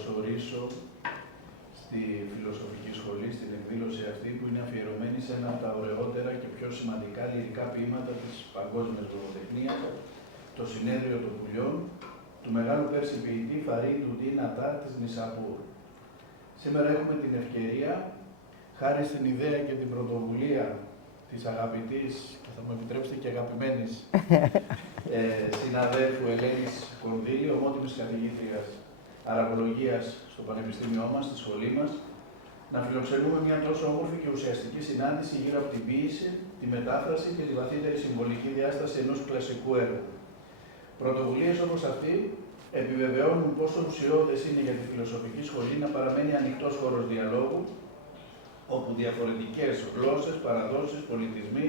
καλωσορίσω στη Φιλοσοφική Σχολή, στην εκδήλωση αυτή που είναι αφιερωμένη σε ένα από τα ωραιότερα και πιο σημαντικά λυρικά ποίηματα της παγκόσμιας λογοτεχνίας, το Συνέδριο των Πουλιών, του μεγάλου Πέρση ποιητή Φαρίντ-Ουντίν Ατάρ της Νισαπούρ. Σήμερα έχουμε την ευκαιρία, χάρη στην ιδέα και την πρωτοβουλία της αγαπητής, και θα μου επιτρέψετε και αγαπημένης συναδέλφου Ελένης Κορδίλη, ομότιμης καθηγήτριας αραβολογίας στο Πανεπιστήμιό μας, στη σχολή μας, να φιλοξενούμε μια τόσο όμορφη και ουσιαστική συνάντηση γύρω από την ποίηση, τη μετάφραση και τη βαθύτερη συμβολική διάσταση ενός κλασικού έργου. Πρωτοβουλίες όπως αυτή επιβεβαιώνουν πόσο ουσιώδες είναι για τη Φιλοσοφική Σχολή να παραμένει ανοιχτός χώρος διαλόγου, όπου διαφορετικές γλώσσες, παραδόσεις, πολιτισμοί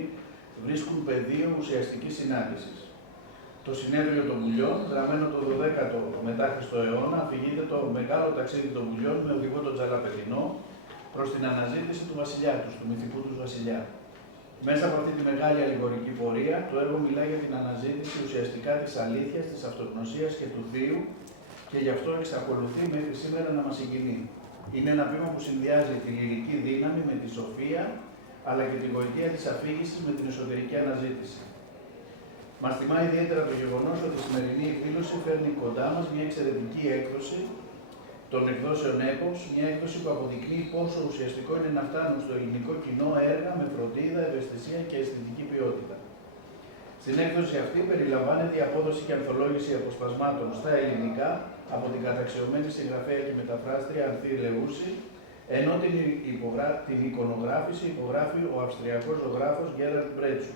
βρίσκουν πεδίο ουσιαστικής συνάντησης. Το Συνέδριο των Πουλιών, γραμμένο το 12ο μετά Χριστό αιώνα, αφηγείται το μεγάλο ταξίδι των πουλιών με οδηγό τον Τζαλαπετινό προς την αναζήτηση του βασιλιά τους, του μυθικού τους βασιλιά. Μέσα από αυτή τη μεγάλη αλληγορική πορεία, το έργο μιλάει για την αναζήτηση ουσιαστικά της αλήθειας, της αυτογνωσίας και του θείου και γι' αυτό εξακολουθεί μέχρι σήμερα να μας συγκινεί. Είναι ένα βήμα που συνδυάζει τη λυρική δύναμη με τη σοφία, αλλά και τη γοητεία της αφήγησης με την εσωτερική αναζήτηση. Μας τιμά ιδιαίτερα το γεγονός ότι η σημερινή εκδήλωση φέρνει κοντά μας μια εξαιρετική έκδοση των εκδόσεων Έποψ, μια έκδοση που αποδεικνύει πόσο ουσιαστικό είναι να φτάνουν στο ελληνικό κοινό έργα με φροντίδα, ευαισθησία και αισθητική ποιότητα. Στην έκδοση αυτή περιλαμβάνεται η απόδοση και ανθολόγηση αποσπασμάτων στα ελληνικά από την καταξιωμένη συγγραφέα και μεταφράστρια Ανθή Λεούση, ενώ την εικονογράφηση υπογράφει ο Αυστριακός ζωγράφος Γκέραρτ Μπρέτσου,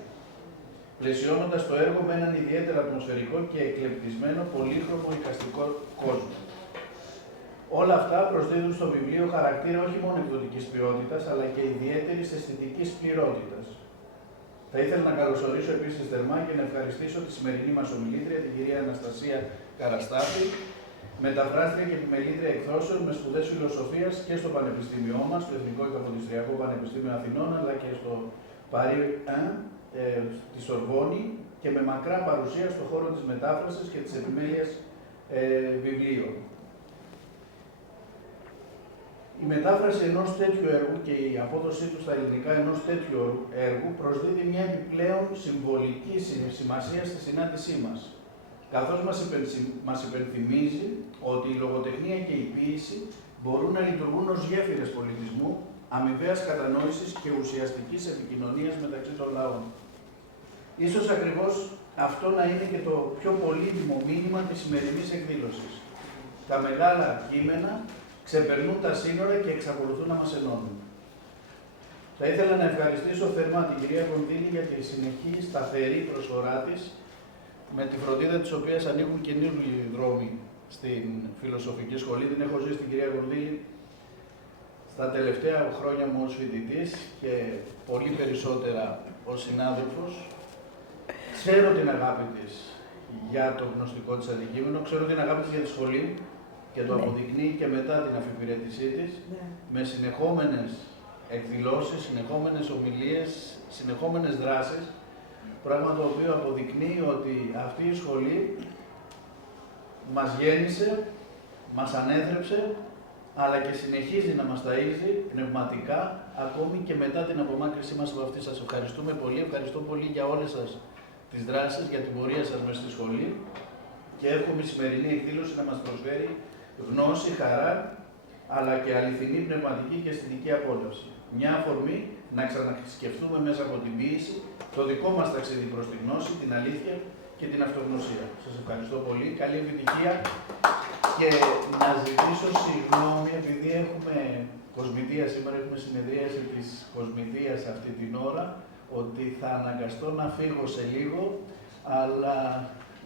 πλαισιώνοντας το έργο με έναν ιδιαίτερα ατμοσφαιρικό και εκλεπτισμένο πολύχρωμο εικαστικό κόσμο. Όλα αυτά προσδίδουν στο βιβλίο χαρακτήρα όχι μόνο εκδοτικής ποιότητας, αλλά και ιδιαίτερης αισθητικής πληρότητας. Θα ήθελα να καλωσορίσω επίσης θερμά και να ευχαριστήσω τη σημερινή μας ομιλήτρια, την κυρία Αναστασία Καραστάτη, μεταφράστρια και επιμελήτρια εκδόσεων με σπουδές φιλοσοφίας και στο Πανεπιστήμιό μας, στο Εθνικό Καποδιστριακό Πανεπιστήμιο Αθηνών, αλλά και στο Παρί τη Σορβόνη και με μακρά παρουσία στον χώρο της μετάφρασης και της επιμέλειας βιβλίων. Η μετάφραση ενός τέτοιου έργου και η απόδοσή του στα ελληνικά ενός τέτοιου έργου προσδίδει μια επιπλέον συμβολική σημασία στη συνάντησή μας, καθώς μας υπενθυμίζει ότι η λογοτεχνία και η ποίηση μπορούν να λειτουργούν ως γέφυρες πολιτισμού, αμοιβαίας κατανόησης και ουσιαστικής επικοινωνίας μεταξύ των λαών. Ίσως ακριβώς αυτό να είναι και το πιο πολύτιμο μήνυμα της σημερινής εκδήλωσης. Τα μεγάλα κείμενα ξεπερνούν τα σύνορα και εξακολουθούν να μας ενώνουν. Θα ήθελα να ευχαριστήσω θερμά την κυρία Κορδίλη για τη συνεχή σταθερή προσφορά της, με τη φροντίδα της οποίας ανοίγουν καινούργιοι δρόμοι στην Φιλοσοφική Σχολή. Την έχω ζήσει την κυρία Κορδίλη στα τελευταία χρόνια μου ως φοιτητής και πολύ περισσότερα ως συνάδελφος. Ξέρω την αγάπη της για το γνωστικό της αντικείμενο, ξέρω την αγάπη της για τη σχολή και το αποδεικνύει και μετά την αφιπηρέτησή της, με συνεχόμενες εκδηλώσεις, συνεχόμενες ομιλίες, συνεχόμενες δράσεις, πράγμα το οποίο αποδεικνύει ότι αυτή η σχολή μας γέννησε, μας ανέθρεψε, αλλά και συνεχίζει να μας ταΐζει πνευματικά, ακόμη και μετά την απομάκρυνσή μας από αυτή. Σας ευχαριστούμε πολύ, ευχαριστώ πολύ για όλες σας τις δράσεις, για την πορεία σας μέσα στη σχολή και εύχομαι η σημερινή εκδήλωση να μας προσφέρει γνώση, χαρά, αλλά και αληθινή πνευματική και αισθητική απόλαυση. Μια αφορμή να ξανασκεφτούμε μέσα από την ποίηση το δικό μας ταξίδι προς τη γνώση, την αλήθεια και την αυτογνωσία. Σας ευχαριστώ πολύ, καλή επιτυχία και να ζητήσω συγγνώμη επειδή έχουμε κοσμητεία σήμερα, έχουμε συνεδρίαση της κοσμητείας αυτή την ώρα, ότι θα αναγκαστώ να φύγω σε λίγο, αλλά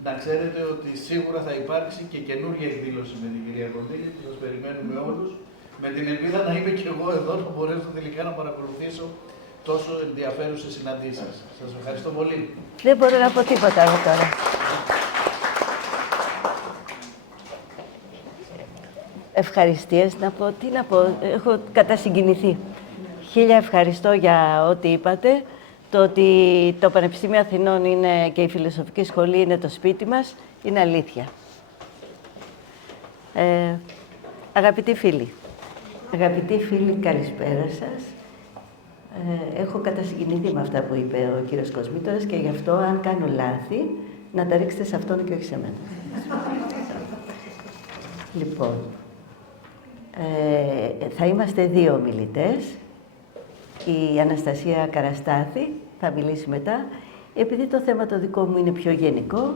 να ξέρετε ότι σίγουρα θα υπάρξει και καινούργια εκδήλωση με την κυρία Κορδίλη, που σας περιμένουμε όλους, με την ελπίδα να είμαι και εγώ εδώ, να μπορέσω τελικά να παρακολουθήσω τόσο ενδιαφέρουσες συναντήσεις. Σας ευχαριστώ πολύ. Δεν μπορώ να πω τίποτα εγώ τώρα. Ευχαριστίες να πω, τι να πω, έχω κατασυγκινηθεί. Χίλια ευχαριστώ για ό,τι είπατε. Το ότι το Πανεπιστήμιο Αθηνών είναι και η Φιλοσοφική Σχολή είναι το σπίτι μας, είναι αλήθεια. Αγαπητοί φίλοι, καλησπέρα σας. Έχω κατασυγκινηθεί με αυτά που είπε ο κύριος Κοσμήτωρας και γι' αυτό, αν κάνω λάθη, να τα ρίξετε σε αυτόν και όχι σε μένα. Λοιπόν, θα είμαστε δύο ομιλητές. Η Αναστασία Καραστάθη θα μιλήσει μετά. Επειδή το θέμα το δικό μου είναι πιο γενικό,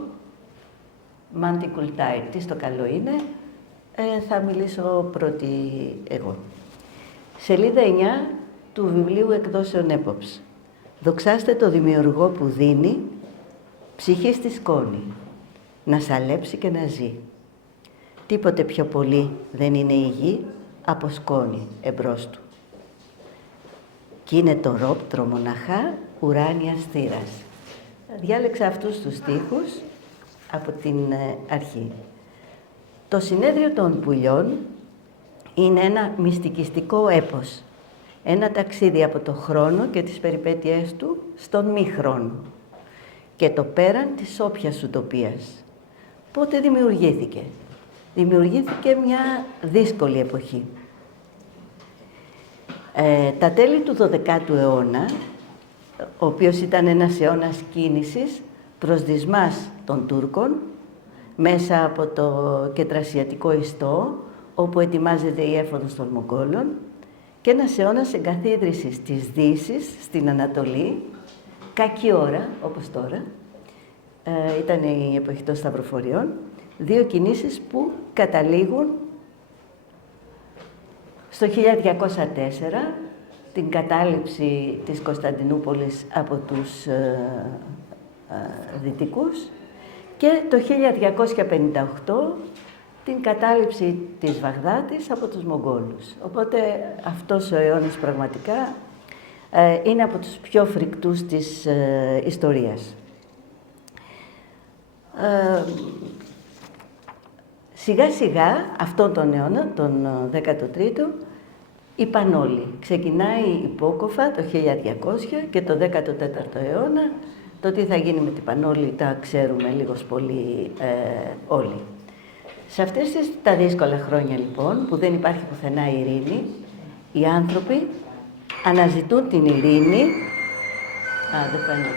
Manticultae, τι στο καλό είναι, θα μιλήσω πρώτη εγώ. Σελίδα 9 του βιβλίου Εκδόσεων Έποψ. Δοξάστε το δημιουργό που δίνει ψυχή στη σκόνη, να σαλέψει και να ζει. Τίποτε πιο πολύ δεν είναι η γη από σκόνη εμπρός του. Κι είναι το ρόπτρο μοναχά ουράνιας θύρας. Διάλεξα αυτούς τους στίχους από την αρχή. Το συνέδριο των πουλιών είναι ένα μυστικιστικό έπος. Ένα ταξίδι από το χρόνο και τις περιπέτειές του στον μη χρόνο. Και το πέραν της όποιας ουτοπίας. Πότε δημιουργήθηκε? Δημιουργήθηκε μια δύσκολη εποχή. Τα τέλη του 12ου αιώνα, ο οποίος ήταν ένας αιώνας κίνησης προς δυσμάς των Τούρκων, μέσα από το κεντρασιατικό ιστό, όπου ετοιμάζεται η έφοδος των Μογγόλων, και ένας αιώνας εγκαθίδρυσης της Δύσης στην Ανατολή, κακή ώρα, όπως τώρα, ήταν η εποχή των Σταυροφοριών, δύο κινήσεις που καταλήγουν στο 1204, την κατάληψη της Κωνσταντινούπολης από τους Δυτικούς, και το 1258 την κατάληψη της Βαγδάτης από τους Μογγόλους. Οπότε αυτός ο αιώνας πραγματικά είναι από τους πιο φρικτούς της ιστορίας. Σιγά σιγά αυτόν τον αιώνα, τον 13ο, είπαν όλοι. Ξεκινάει η Πόκοφα το 1200 και το 14ο αιώνα. Το τι θα γίνει με την Πανόλη τα ξέρουμε λίγος πολύ όλοι. Σε αυτές τα δύσκολα χρόνια λοιπόν, που δεν υπάρχει πουθενά ειρήνη, οι άνθρωποι αναζητούν την ειρήνη. Δεν φαίνεται.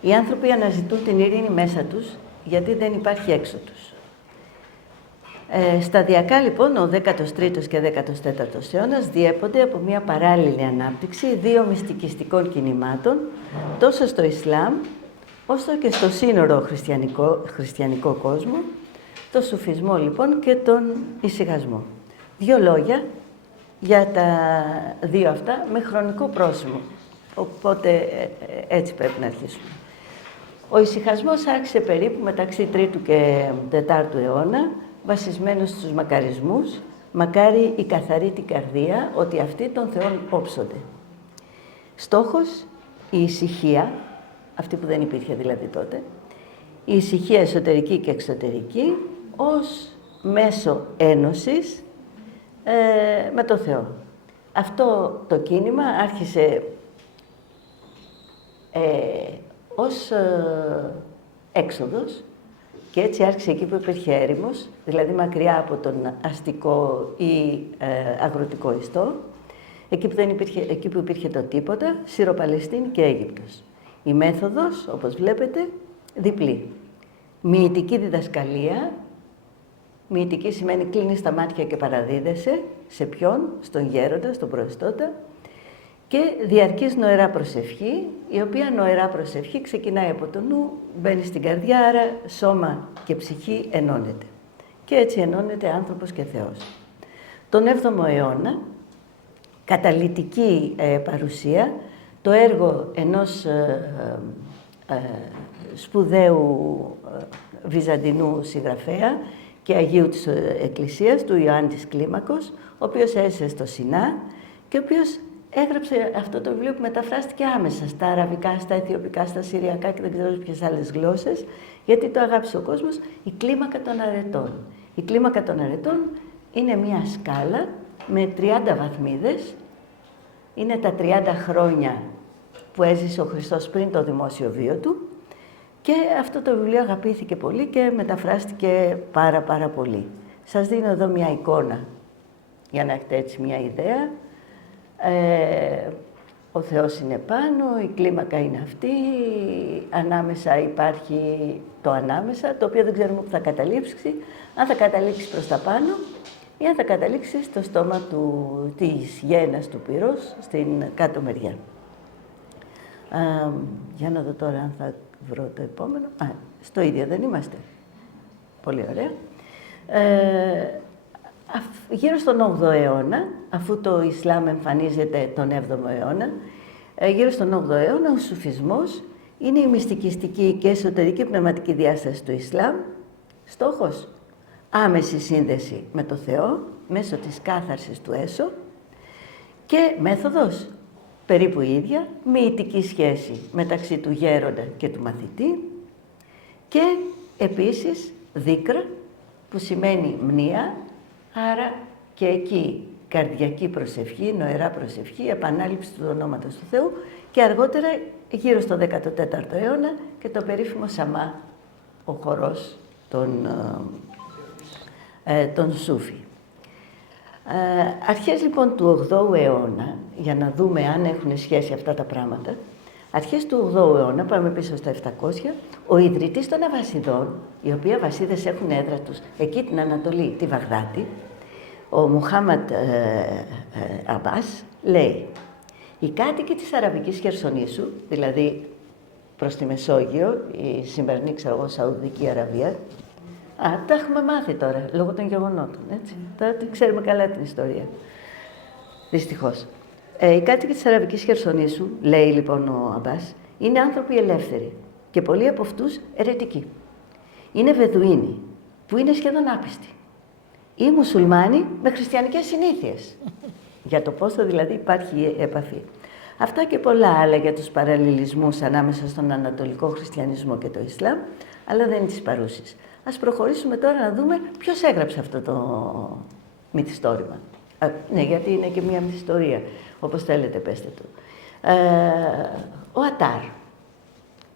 Οι άνθρωποι αναζητούν την ειρήνη μέσα τους, γιατί δεν υπάρχει έξω τους. Σταδιακά λοιπόν ο 13ος και 14ος αιώνας διέπονται από μια παράλληλη ανάπτυξη δύο μυστικιστικών κινημάτων, τόσο στο Ισλάμ όσο και στο σύνορο χριστιανικό κόσμο, το Σουφισμό λοιπόν και τον Ισυχασμό. Δύο λόγια για τα δύο αυτά με χρονικό πρόσημο, οπότε έτσι πρέπει να αρχίσουμε. Ο Ισυχασμός άρχισε περίπου μεταξύ 3ου και 4ου αιώνα, βασισμένος στους μακαρισμούς, μακάρι η καθαρή την καρδία, ότι αυτοί των Θεών όψονται. Στόχος, η ησυχία, αυτή που δεν υπήρχε δηλαδή τότε, η ησυχία εσωτερική και εξωτερική, ως μέσο ένωσης με το Θεό. Αυτό το κίνημα άρχισε ως έξοδος, και έτσι άρχισε εκεί που υπήρχε έρημος, δηλαδή μακριά από τον αστικό ή αγροτικό ιστό, εκεί που υπήρχε το τίποτα, Σύρο-Παλαιστίνη και Αίγυπτος. Η μέθοδος, όπως βλέπετε, διπλή. Μυητική διδασκαλία. Μυητική σημαίνει κλείνεις τα μάτια και παραδίδεσαι. Σε ποιον? Στον γέροντα, στον προεστώτα. Και διαρκής νοερά προσευχή, η οποία νοερά προσευχή ξεκινάει από το νου, μπαίνει στην καρδιά, άρα σώμα και ψυχή ενώνεται. Και έτσι ενώνεται άνθρωπος και Θεός. Τον 7ο αιώνα, καταλυτική παρουσία, το έργο ενός σπουδαίου βυζαντινού συγγραφέα και Αγίου της Εκκλησίας, του Ιωάννη της Κλίμακος, ο οποίος έζησε στο Σινά και ο οποίος έγραψε αυτό το βιβλίο που μεταφράστηκε άμεσα στα αραβικά, στα αιθιοπικά, στα συριακά και δεν ξέρω ποιες άλλες γλώσσες, γιατί το αγάπησε ο κόσμος, η κλίμακα των αρετών. Η κλίμακα των αρετών είναι μια σκάλα με 30 βαθμίδες. Είναι τα 30 χρόνια που έζησε ο Χριστός πριν το δημόσιο βίο του Και αυτό το βιβλίο αγαπήθηκε πολύ και μεταφράστηκε πάρα πολύ. Σας δίνω εδώ μια εικόνα, για να έχετε έτσι μια ιδέα. Ο Θεός είναι πάνω, η κλίμακα είναι αυτή, ανάμεσα υπάρχει το ανάμεσα, το οποίο δεν ξέρουμε που θα καταλήξει, αν θα καταλήξει προς τα πάνω ή αν θα καταλήξει στο στόμα της γένας του πυρός, στην κάτω μεριά. Για να δω τώρα αν θα βρω το επόμενο. Στο ίδιο δεν είμαστε. Πολύ ωραία. Γύρω στον 8ο αιώνα, αφού το Ισλάμ εμφανίζεται τον 7ο αιώνα, γύρω στον 8ο αιώνα ο Σουφισμός είναι η μυστικιστική και εσωτερική πνευματική διάσταση του Ισλάμ. Στόχος, άμεση σύνδεση με το Θεό μέσω της κάθαρσης του έσω και μέθοδος, περίπου ίδια, μυητική σχέση μεταξύ του γέροντα και του μαθητή και επίσης δίκρα, που σημαίνει μνήα, άρα και εκεί καρδιακή προσευχή, νοερά προσευχή, επανάληψη του ονόματος του Θεού και αργότερα γύρω στο 14ο αιώνα και το περίφημο Σαμά, ο χορός των Σούφι. Αρχές λοιπόν του 8ου αιώνα, για να δούμε αν έχουν σχέση αυτά τα πράγματα, αρχές του 8ου αιώνα, πάμε πίσω στα 700, ο ιδρυτής των Αβασιδών, οι οποίοι Αβασίδες έχουν έδρα τους εκεί την Ανατολή, τη Βαγδάτη, ο Μουχάμαντ Αμπάς, λέει: οι κάτοικοι της Αραβικής Χερσονήσου, δηλαδή προς τη Μεσόγειο, η σημερινή, Σαουδική Αραβία, τα έχουμε μάθει τώρα, λόγω των γεγονότων, έτσι. Τώρα ξέρουμε καλά την ιστορία, δυστυχώς. Οι κάτοικοι της Αραβικής Χερσονήσου, λέει λοιπόν ο Αμπάς, είναι άνθρωποι ελεύθεροι και πολλοί από αυτούς αιρετικοί. Είναι Βεδουίνοι, που είναι σχεδόν άπιστοι. Ή μουσουλμάνοι με χριστιανικές συνήθειες. Για το πόσο δηλαδή υπάρχει επαφή. Αυτά και πολλά άλλα για τους παραλληλισμούς ανάμεσα στον Ανατολικό Χριστιανισμό και το Ισλάμ, αλλά δεν είναι της παρούσης. Ας προχωρήσουμε τώρα να δούμε ποιος έγραψε αυτό το μυθιστόρημα. Ναι, γιατί είναι και μία μυθιστορία, όπως θέλετε πέστε του. Ο Ατάρ,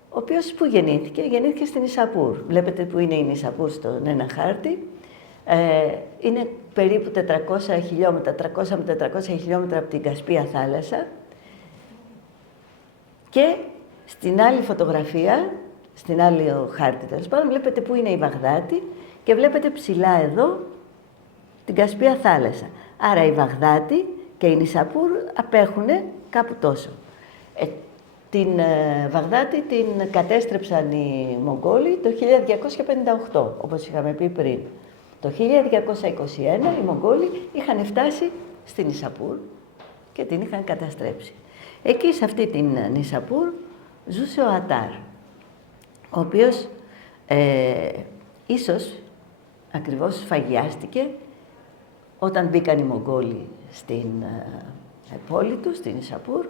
ο οποίος που γεννήθηκε στην Νισαπούρ. Βλέπετε που είναι η Νισαπούρ στον ένα χάρτη. Είναι περίπου 400 χιλιόμετρα, 300 με 400 χιλιόμετρα από την Κασπία θάλασσα. Και στην άλλη φωτογραφία, στην άλλη χάρτη τέλος πάντων, βλέπετε που είναι η Βαγδάτη και βλέπετε ψηλά εδώ την Κασπία θάλασσα. Άρα η Βαγδάτη και η Νισαπούρ απέχουν κάπου τόσο. Την Βαγδάτη την κατέστρεψαν οι Μογγόλοι το 1258, όπως είχαμε πει πριν. Το 1221 οι Μογγόλοι είχαν φτάσει στην Νισαπούρ και την είχαν καταστρέψει. Εκεί σε αυτή την Νισαπούρ ζούσε ο Ατάρ, ο οποίος ίσως ακριβώς σφαγιάστηκε όταν μπήκαν οι Μογγόλοι στην πόλη του, στην Νισαπούρ,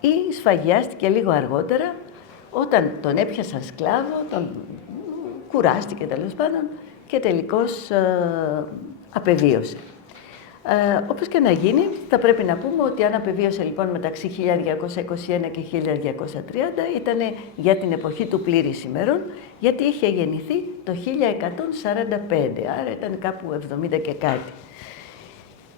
ή σφαγιάστηκε λίγο αργότερα όταν τον έπιασαν σκλάβο, τον κουράστηκε τέλος πάντων και τελικώς απεβίωσε. Όπως και να γίνει, θα πρέπει να πούμε ότι αν απεβίωσε λοιπόν μεταξύ 1221 και 1230 ήταν για την εποχή του πλήρης ημερών, γιατί είχε γεννηθεί το 1145, άρα ήταν κάπου 70 και κάτι.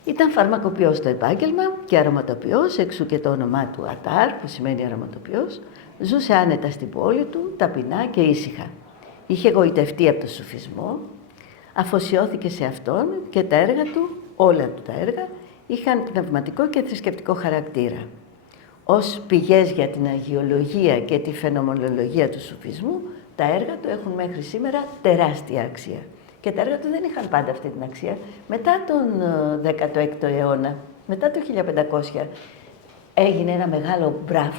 Ήταν φαρμακοποιός στο επάγγελμα και αρωματοποιός, εξού και το όνομά του Ατάρ, που σημαίνει αρωματοποιός. Ζούσε άνετα στην πόλη του, ταπεινά και ήσυχα. Είχε γοητευτεί από το Σουφισμό, αφοσιώθηκε σε αυτόν και τα έργα του, όλα του τα έργα, είχαν πνευματικό και θρησκευτικό χαρακτήρα. Ως πηγές για την αγιολογία και τη φαινομενολογία του Σουφισμού, τα έργα του έχουν μέχρι σήμερα τεράστια αξία. Και τα έργα του δεν είχαν πάντα αυτή την αξία. Μετά τον 16ο αιώνα, μετά το 1500, έγινε ένα μεγάλο μπραφ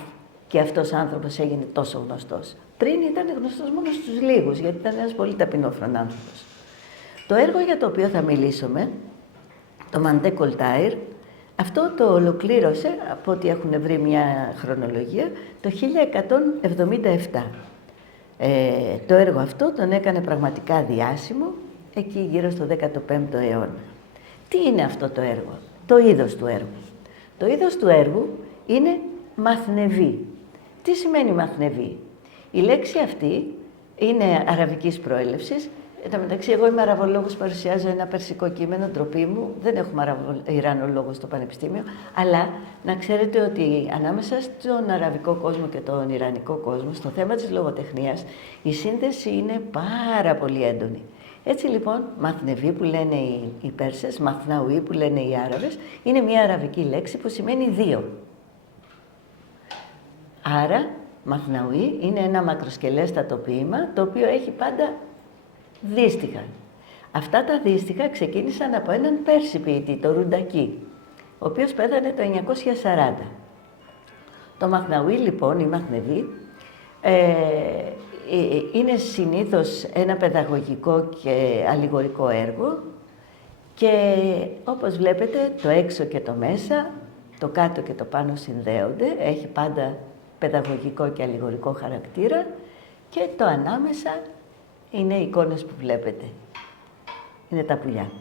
και αυτός ο άνθρωπος έγινε τόσο γνωστός. Πριν ήταν γνωστός μόνο στους λίγους, γιατί ήταν ένας πολύ ταπεινόφρον άνθρωπος. Το έργο για το οποίο θα μιλήσουμε, το Μαντέ Κολτάιρ, αυτό το ολοκλήρωσε, από ό,τι έχουν βρει μια χρονολογία, το 1177. Το έργο αυτό τον έκανε πραγματικά διάσημο, εκεί γύρω στο 15ο αιώνα. Τι είναι αυτό το έργο, το είδος του έργου? Το είδος του έργου είναι μαθνεβή. Τι σημαίνει μαθνεβή? Η λέξη αυτή Είναι αραβικής προέλευσης. Εν τω μεταξύ, εγώ είμαι αραβολόγος, παρουσιάζω ένα περσικό κείμενο, ντροπή μου. Δεν έχουμε Ιρανολόγο στο Πανεπιστήμιο. Αλλά να ξέρετε ότι ανάμεσα στον αραβικό κόσμο και τον ιρανικό κόσμο, στο θέμα της λογοτεχνίας, η σύνδεση είναι πάρα πολύ έντονη. Έτσι λοιπόν, μαθνεβί που λένε οι Πέρσες, μαθναουί που λένε οι Άραβες, είναι μια αραβική λέξη που σημαίνει δύο. Άρα, μαθναουί είναι ένα μακροσκελέστατο ποίημα, το οποίο έχει πάντα δύστιχα. Αυτά τα δύστιχα ξεκίνησαν από έναν Πέρση ποιητή, το Ρουντακί, ο οποίος πέθανε το 940. Το μαθναουί λοιπόν, η μαθνεβί, είναι συνήθως ένα παιδαγωγικό και αλληγορικό έργο και όπως βλέπετε το έξω και το μέσα, το κάτω και το πάνω συνδέονται, έχει πάντα παιδαγωγικό και αλληγορικό χαρακτήρα και το ανάμεσα είναι οι εικόνες που βλέπετε. Είναι τα πουλιά.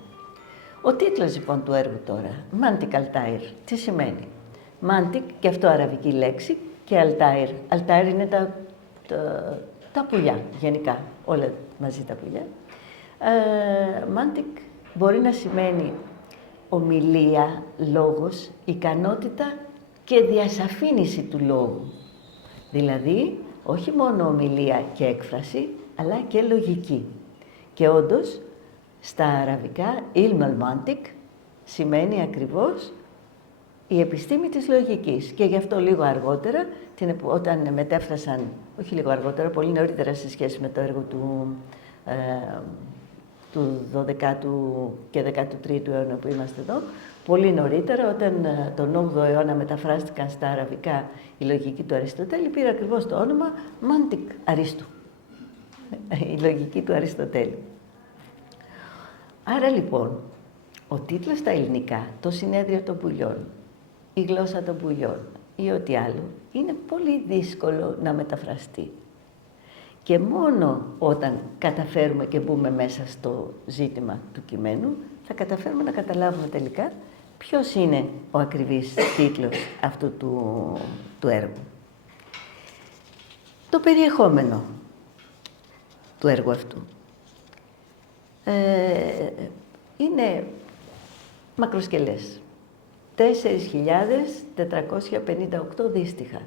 Ο τίτλος λοιπόν του έργου τώρα, Mantic Altair, τι σημαίνει? Mantic, και αυτό αραβική λέξη, και Altair. Altair είναι τα πουλιά, γενικά, όλα μαζί τα πουλιά. Mantic μπορεί να σημαίνει ομιλία, λόγος, ικανότητα και διασαφήνιση του λόγου. Δηλαδή, όχι μόνο ομιλία και έκφραση, αλλά και λογική. Και όντως, στα αραβικά, ilm al-mantik σημαίνει ακριβώς η επιστήμη της λογικής. Και γι' αυτό λίγο αργότερα, όταν μετέφρασαν, όχι λίγο αργότερα, πολύ νωρίτερα σε σχέση με το έργο του 12ου και 13ου αιώνα που είμαστε εδώ, πολύ νωρίτερα, όταν τον 8ο αιώνα μεταφράστηκαν στα αραβικά η λογική του Αριστοτέλη, πήρε ακριβώς το όνομα Mantic Αρίστου, η λογική του Αριστοτέλη. Άρα λοιπόν, ο τίτλος στα ελληνικά, το συνέδριο των πουλιών, η γλώσσα των πουλιών ή ό,τι άλλο, είναι πολύ δύσκολο να μεταφραστεί. Και μόνο όταν καταφέρουμε και μπούμε μέσα στο ζήτημα του κειμένου, θα καταφέρουμε να καταλάβουμε τελικά ποιος είναι ο ακριβής τίτλος αυτού του έργου. Το περιεχόμενο του έργου αυτού είναι μακροσκελές. 4.458 δύστιχα.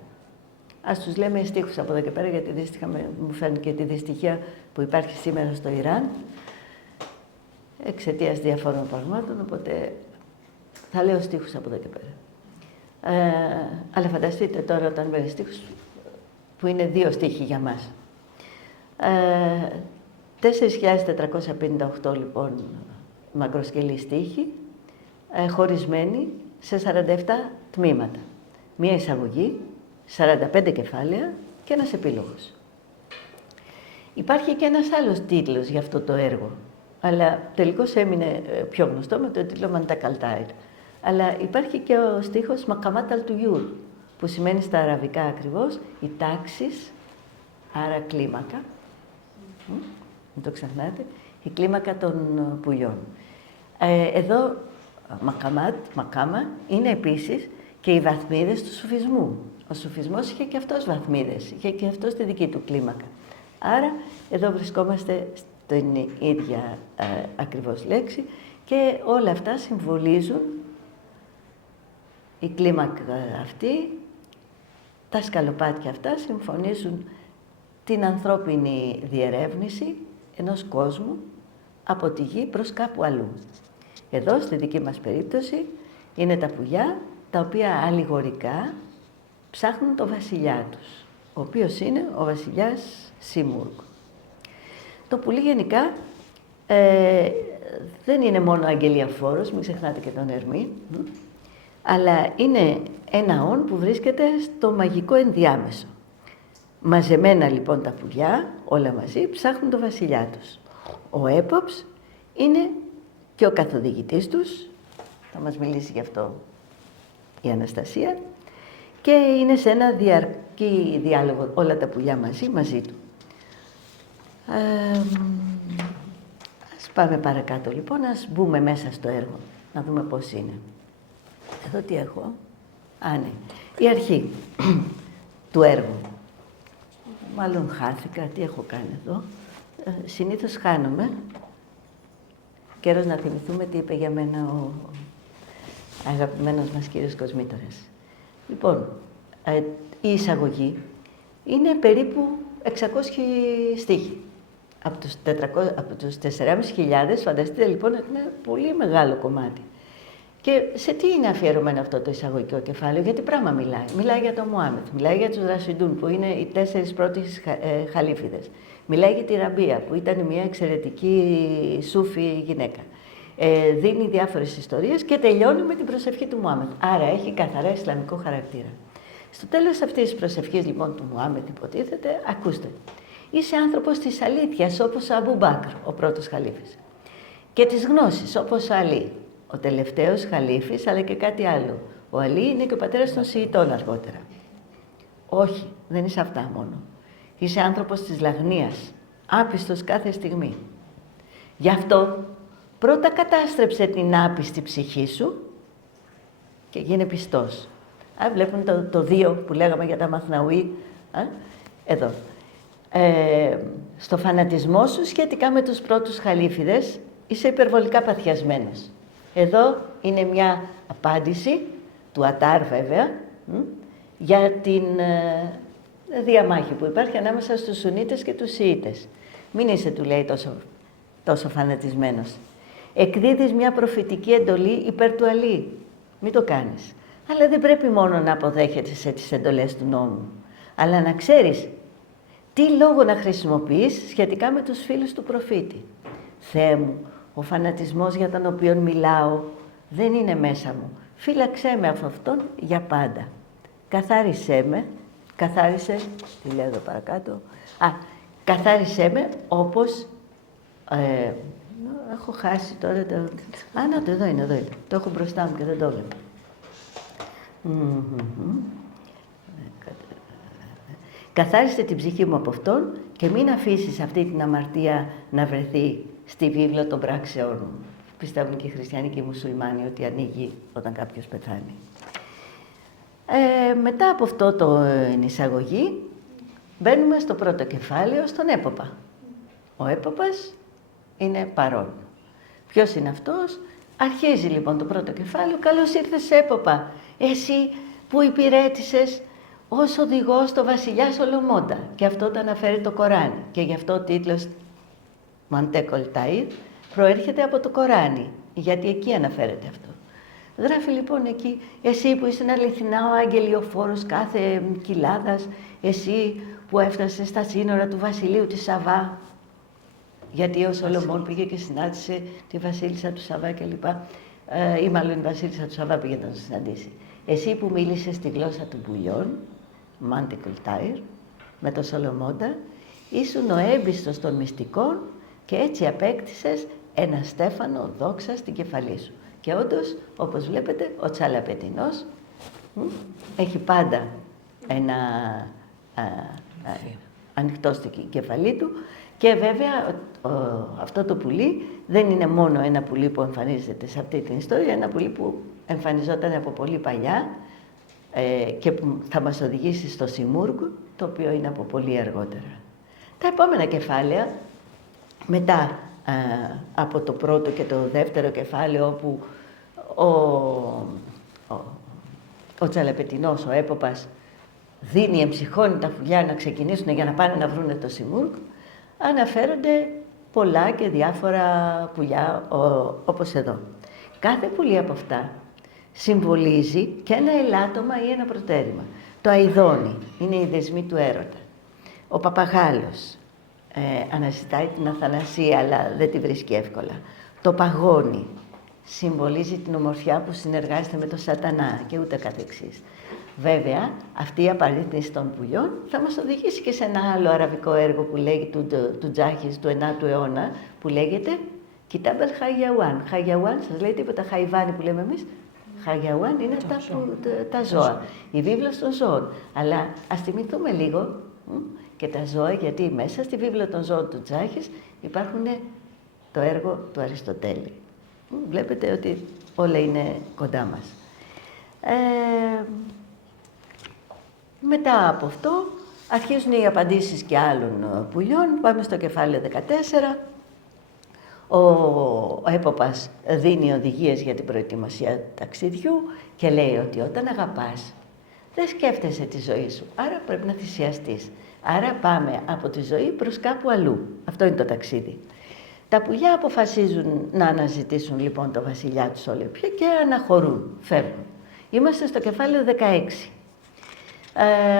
Ας τους λέμε στίχους από εδώ και πέρα, γιατί δύστιχα μου φαίνεται και τη δυστυχία που υπάρχει σήμερα στο Ιράν, εξαιτίας διαφόρων πραγμάτων, οπότε θα λέω στίχους από εδώ και πέρα. Αλλά φανταστείτε τώρα όταν λέμε στίχους, που είναι 2 στίχοι για μας. 4.458 λοιπόν μακροσκελή στίχοι, χωρισμένοι σε 47 τμήματα. Μία εισαγωγή, 45 κεφάλαια και ένας επίλογος. Υπάρχει και ένας άλλος τίτλος για αυτό το έργο, αλλά τελικώς έμεινε πιο γνωστό με το τίτλο Mantic Altair. Αλλά υπάρχει και ο στίχος Maqamat al-Tuyur, που σημαίνει στα αραβικά ακριβώς οι τάξεις, άρα κλίμακα, μην το ξεχνάτε, η κλίμακα των πουλιών. Εδώ, μακάμα, είναι επίσης και οι βαθμίδες του σουφισμού. Ο σουφισμός είχε και αυτός βαθμίδες, είχε και αυτός τη δική του κλίμακα. Άρα, εδώ βρισκόμαστε στην ίδια ακριβώς λέξη και όλα αυτά συμβολίζουν η κλίμακα αυτή, τα σκαλοπάτια αυτά συμφωνίζουν την ανθρώπινη διερεύνηση ενός κόσμου από τη γη προς κάπου αλλού. Εδώ, στη δική μας περίπτωση, είναι τα πουλιά, τα οποία αλληγορικά ψάχνουν το βασιλιά τους, ο οποίος είναι ο βασιλιάς Σίμουργκ. Το πουλί γενικά δεν είναι μόνο αγγελιαφόρος, μην ξεχνάτε και τον Ερμή, αλλά είναι ένα όν που βρίσκεται στο μαγικό ενδιάμεσο. Μαζεμένα λοιπόν τα πουλιά, όλα μαζί, ψάχνουν το βασιλιά τους. Ο έποψ είναι και ο καθοδηγητής τους, θα μας μιλήσει γι' αυτό η Αναστασία, και είναι σε ένα διαρκή διάλογο όλα τα πουλιά μαζί του. Ας πάμε παρακάτω λοιπόν, ας μπούμε μέσα στο έργο, να δούμε πώς είναι. Εδώ τι έχω, ναι, η αρχή του έργου. Μάλλον χάθηκα. Τι έχω κάνει εδώ. Συνήθως χάνομαι. Καιρός να θυμηθούμε τι είπε για μένα ο αγαπημένος μας κύριος Κοσμήτωρας. Λοιπόν, η εισαγωγή είναι περίπου 600 στίχοι. Από τους 4.500, φανταστείτε λοιπόν ότι είναι πολύ μεγάλο κομμάτι. Και σε τι είναι αφιερωμένο αυτό το εισαγωγικό κεφάλαιο, για τι πράγμα μιλάει. Μιλάει για τον Μωάμεθ, μιλάει για τους Ρασιντούν, που είναι οι 4 πρώτοι χαλίφιδες. Μιλάει για τη Ραμπία, που ήταν μια εξαιρετική σούφη γυναίκα. Δίνει διάφορες ιστορίες και τελειώνει με την προσευχή του Μωάμεθ. Άρα έχει καθαρά ισλαμικό χαρακτήρα. Στο τέλος αυτής της προσευχής λοιπόν του Μωάμεθ υποτίθεται, ακούστε, είσαι άνθρωπος της αλήθειας όπως ο Αμπού Μπάκρ, ο πρώτος χαλίφης, και της γνώσης όπως ο Αλή, ο τελευταίος χαλίφης, αλλά και κάτι άλλο. Ο Αλή είναι και ο πατέρας των Σιητών αργότερα. Όχι, δεν είσαι αυτά μόνο. Είσαι άνθρωπος της λαγνίας, άπιστος κάθε στιγμή. Γι' αυτό πρώτα κατάστρεψε την άπιστη ψυχή σου και γίνε πιστός. Βλέπουν το 2 που λέγαμε για τα Μαθναουί, εδώ. Στο φανατισμό σου σχετικά με τους πρώτους χαλίφιδες είσαι υπερβολικά παθιασμένος. Εδώ είναι μια απάντηση του Ατάρ βέβαια για την διαμάχη που υπάρχει ανάμεσα στους Σουνίτες και τους Σιήτες. Μην είσαι, του λέει, τόσο φανατισμένος. Εκδίδεις μια προφητική εντολή υπέρ του Αλή. Μην το κάνεις. Αλλά δεν πρέπει μόνο να αποδέχεσαι τις εντολές του νόμου, αλλά να ξέρεις τι λόγο να χρησιμοποιείς σχετικά με τους φίλους του προφήτη. Θεέ μου, ο φανατισμός για τον οποίο μιλάω δεν είναι μέσα μου. Φύλαξέ με από αυτόν για πάντα. Καθάρισέ με, τι λέω εδώ παρακάτω, καθάρισέ με όπως, έχω χάσει τώρα το, εδώ είναι, το έχω μπροστά μου και δεν το βλέπω. Καθάρισε την ψυχή μου από αυτόν και μην αφήσεις αυτή την αμαρτία να βρεθεί στη βίβλο των πράξεών μου. Πιστεύουν και οι χριστιανοί και οι μουσουλμάνοι ότι ανοίγει όταν κάποιος πεθάνει. Μετά από αυτό την εισαγωγή, μπαίνουμε στο πρώτο κεφάλαιο, στον έποπα. Ο έποπας είναι παρόν. Ποιος είναι αυτός? Αρχίζει λοιπόν το πρώτο κεφάλαιο. Καλώς ήρθες, έποπα, εσύ που υπηρέτησες ως οδηγός στο βασιλιά Σολομώντα. Και αυτό το αναφέρει το Κοράνι. Και γι' αυτό ο τίτλος Μαντέκολ Ταΐρ προέρχεται από το Κοράνι, γιατί εκεί αναφέρεται αυτό. Γράφει λοιπόν εκεί, εσύ που είσαι αληθινά ο αγγελιοφόρος κάθε κοιλάδας, εσύ που έφτασες στα σύνορα του βασιλείου της Σαβά, γιατί ο Σολομών πήγε και συνάντησε τη βασίλισσα του Σαβά κλπ. Ή μάλλον η βασίλισσα του Σαβά πήγε να τον συναντήσει. Εσύ που μίλησες στη γλώσσα των πουλιών, Μάντικολ Τάιρ, με τον Σολομώντα, ήσουν ο έμπιστος των μυστικών και έτσι απέκτησες ένα στέφανο δόξα στην κεφαλή σου. Και όντως, όπως βλέπετε, ο Τσαλαπετινός έχει πάντα ένα ανοιχτό στην κεφαλή του και βέβαια αυτό το πουλί δεν είναι μόνο ένα πουλί που εμφανίζεται σε αυτή την ιστορία, ένα πουλί που εμφανιζόταν από πολύ παλιά και που θα μας οδηγήσει στο Σιμούργκ, το οποίο είναι από πολύ αργότερα. Τα επόμενα κεφάλαια, μετά από το πρώτο και το δεύτερο κεφάλαιο, όπου ο Τσαλαπετινός, ο έποπας, δίνει, εμψυχώνει τα πουλιά να ξεκινήσουν για να πάνε να βρούνε το Σιμούργκ, αναφέρονται πολλά και διάφορα πουλιά όπως εδώ. Κάθε πουλί από αυτά συμβολίζει και ένα ελάττωμα ή ένα προτέρημα. Το αηδόνι είναι οι δεσμοί του έρωτα. Ο παπαγάλος αναζητάει την αθανασία αλλά δεν τη βρίσκει εύκολα. Το παγόνι συμβολίζει την ομορφιά που συνεργάζεται με τον σατανά και ούτε καθεξής. Βέβαια, αυτή η απαρίθμηση των πουλιών θα μας οδηγήσει και σε ένα άλλο αραβικό έργο που λέγεται του Τζάχης του 9ου αιώνα, που λέγεται Κιτάμπελ Χαγιαουάν. Χαγιαουάν, σας λέει τίποτα, Χαϊβάνι που λέμε εμείς. Χαγιαουάν είναι τα ζώα, η βίβλος των ζώων. Αλλά ας θυμηθούμε λίγο και τα ζώα, γιατί μέσα στη βίβλο των ζώων του Τζάχης υπάρχουν το έργο του Αριστοτέλη. Βλέπετε ότι όλα είναι κοντά μας. Μετά από αυτό Αρχίζουν οι απαντήσεις και άλλων πουλιών. Πάμε στο κεφάλαιο 14. Ο έποπας δίνει οδηγίες για την προετοιμασία ταξιδιού και λέει ότι όταν αγαπάς, δεν σκέφτεσαι τη ζωή σου, άρα πρέπει να θυσιαστείς. Άρα πάμε από τη ζωή προς κάπου αλλού. Αυτό είναι το ταξίδι. Τα πουλιά αποφασίζουν να αναζητήσουν λοιπόν το βασιλιά τους Ολυμπία και αναχωρούν, φεύγουν. Είμαστε στο κεφάλαιο 16.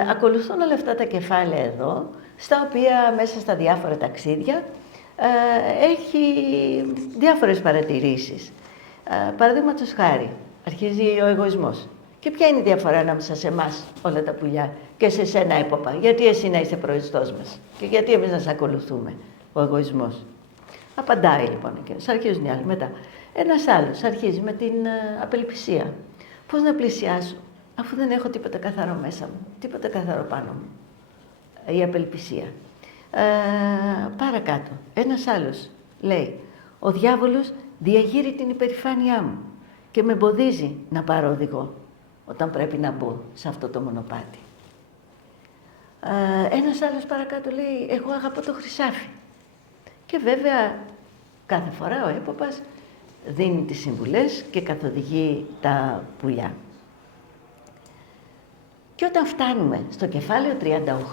Ακολουθούν όλα αυτά τα κεφάλαια εδώ, στα οποία μέσα στα διάφορα ταξίδια έχει διάφορες παρατηρήσεις. Παραδείγματος χάρη, αρχίζει ο εγωισμός. Και ποια είναι η διαφορά ανάμεσα σε εμάς, όλα τα πουλιά, και σε σένα, έποπα? Γιατί εσύ να είσαι προεστός μας και γιατί εμείς να σε ακολουθούμε? Ο εγωισμός. Απαντάει λοιπόν εκείνος. Αρχίζουν οι άλλοι μετά. Ένας άλλος αρχίζει με την απελπισία. Πώς να πλησιάσω, αφού δεν έχω τίποτα καθαρό μέσα μου, τίποτα καθαρό πάνω μου? Η απελπισία. Παρακάτω, ένας άλλος λέει, ο διάβολος διαγείρει την υπερηφάνειά μου και με εμποδίζει να πάρω οδηγό όταν πρέπει να μπω σε αυτό το μονοπάτι. Ένας άλλος παρακάτω λέει, εγώ αγαπώ το χρυσάφι. Και βέβαια κάθε φορά ο έποπας δίνει τις συμβουλές και καθοδηγεί τα πουλιά. Και όταν φτάνουμε στο κεφάλαιο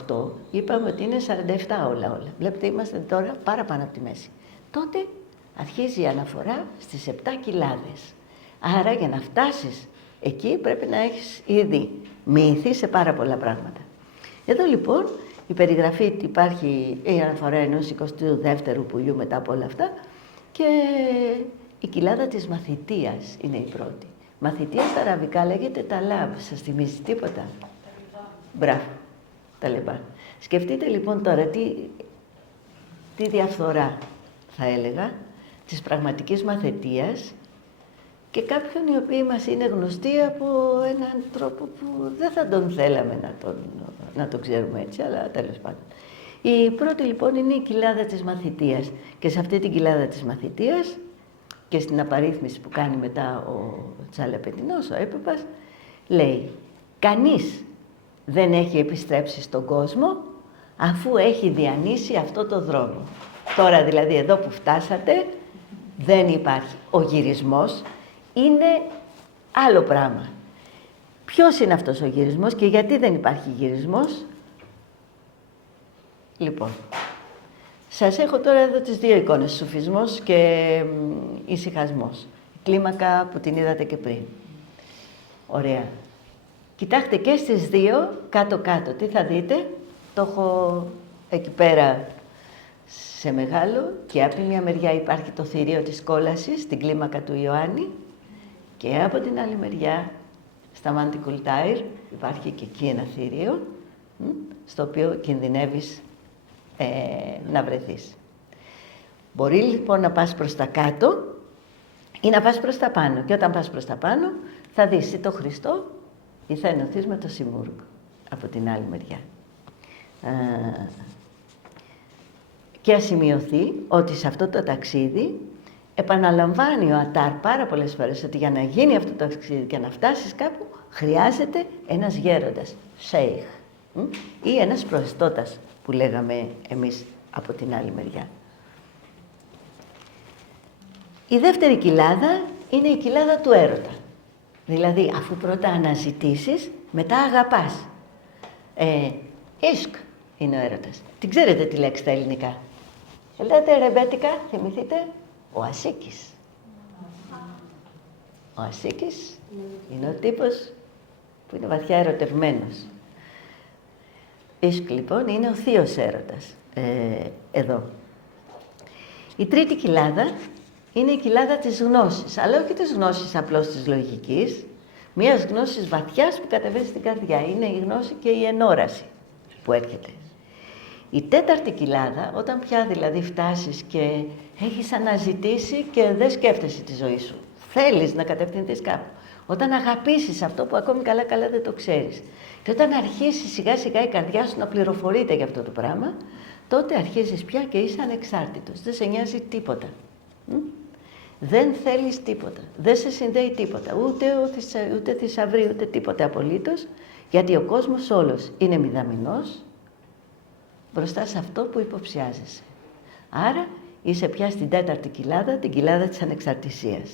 38, είπαμε ότι είναι 47 όλα. Βλέπετε, είμαστε τώρα πάρα πάνω από τη μέση. Τότε αρχίζει η αναφορά στις 7 κοιλάδες. Άρα για να φτάσεις εκεί πρέπει να έχεις ήδη μοιηθεί σε πάρα πολλά πράγματα. Εδώ λοιπόν η περιγραφή, υπάρχει η αναφορά ενός 22ου πουλιού μετά από όλα αυτά και η κοιλάδα της μαθητείας είναι η πρώτη. Μαθητεία στα αραβικά λέγεται ταλάμπ. Σας θυμίζει τίποτα? Μπράβο, Ταλιμπάν. Σκεφτείτε λοιπόν τώρα τι διαφθορά, θα έλεγα, της πραγματικής μαθητείας και κάποιον οι οποίοι μας είναι γνωστοί από έναν τρόπο που δεν θα τον θέλαμε να τον ξέρουμε έτσι, αλλά τέλος πάντων. Η πρώτη λοιπόν είναι η κοιλάδα της μαθητείας και σε αυτή την κοιλάδα της μαθητείας και στην απαρίθμηση που κάνει μετά ο Τσαλαπεντινός, ο έποπας, λέει κανείς δεν έχει επιστρέψει στον κόσμο αφού έχει διανύσει αυτό το δρόμο. Τώρα δηλαδή εδώ που φτάσατε δεν υπάρχει. Ο γυρισμός είναι άλλο πράγμα. Ποιος είναι αυτός ο γυρισμός και γιατί δεν υπάρχει γυρισμός? Λοιπόν, σας έχω τώρα εδώ τις δύο εικόνες, σουφισμός και ησυχασμός. Η κλίμακα που την είδατε και πριν. Ωραία. Κοιτάξτε και στις δύο, κάτω-κάτω, τι θα δείτε? Το έχω εκεί πέρα σε μεγάλο και από τη μια μεριά υπάρχει το θηρίο της κόλασης, στην κλίμακα του Ιωάννη και από την άλλη μεριά, στα Μάντι Κουλτάιρ, υπάρχει και εκεί ένα θηρίο, στο οποίο κινδυνεύεις να βρεθείς. Μπορεί λοιπόν να πας προς τα κάτω ή να πας προς τα πάνω και όταν πας προς τα πάνω θα δεις ή το Χριστό ή θα ενωθείς με το Σιμούργκ από την άλλη μεριά. Και ας σημειωθεί ότι σε αυτό το ταξίδι επαναλαμβάνει ο Ατάρ πάρα πολλές φορές ότι για να γίνει αυτό το ταξίδι και να φτάσεις κάπου χρειάζεται ένας γέροντας, σέιχ, ή ένας προεστώτας που λέγαμε εμείς από την άλλη μεριά. Η δεύτερη κοιλάδα είναι η κοιλάδα του έρωτα. Δηλαδή, αφού πρώτα αναζητήσεις, μετά αγαπάς. Ισκ είναι ο έρωτας. Την ξέρετε τη λέξη στα ελληνικά? Ελάτε ρεμπέτικα, θυμηθείτε. Ο Ασίκης. Ο Ασίκης είναι ο τύπος που είναι βαθιά ερωτευμένος. Ισκ λοιπόν είναι ο θείος έρωτας. Εδώ. Η τρίτη κοιλάδα είναι η κοιλάδα της γνώσης, αλλά όχι της γνώσης απλώς της λογικής, μιας γνώσης βαθιάς που κατεβαίνει στην καρδιά. Είναι η γνώση και η ενόραση που έρχεται. Η τέταρτη κοιλάδα, όταν πια δηλαδή φτάσεις και έχεις αναζητήσει και δεν σκέφτεσαι τη ζωή σου, θέλεις να κατευθυνθείς κάπου, όταν αγαπήσεις αυτό που ακόμη καλά δεν το ξέρεις και όταν αρχίσει σιγά σιγά η καρδιά σου να πληροφορείται για αυτό το πράγμα, τότε αρχίζεις πια και είσαι ανεξάρτητος, δεν σε νοιάζει τίποτα. Δεν θέλεις τίποτα, δεν σε συνδέει τίποτα, ούτε θησαυρή, ούτε τίποτα απολύτως, γιατί ο κόσμος όλος είναι μηδαμινός μπροστά σε αυτό που υποψιάζεσαι. Άρα είσαι πια στην 4η κοιλάδα, την κοιλάδα της ανεξαρτησίας.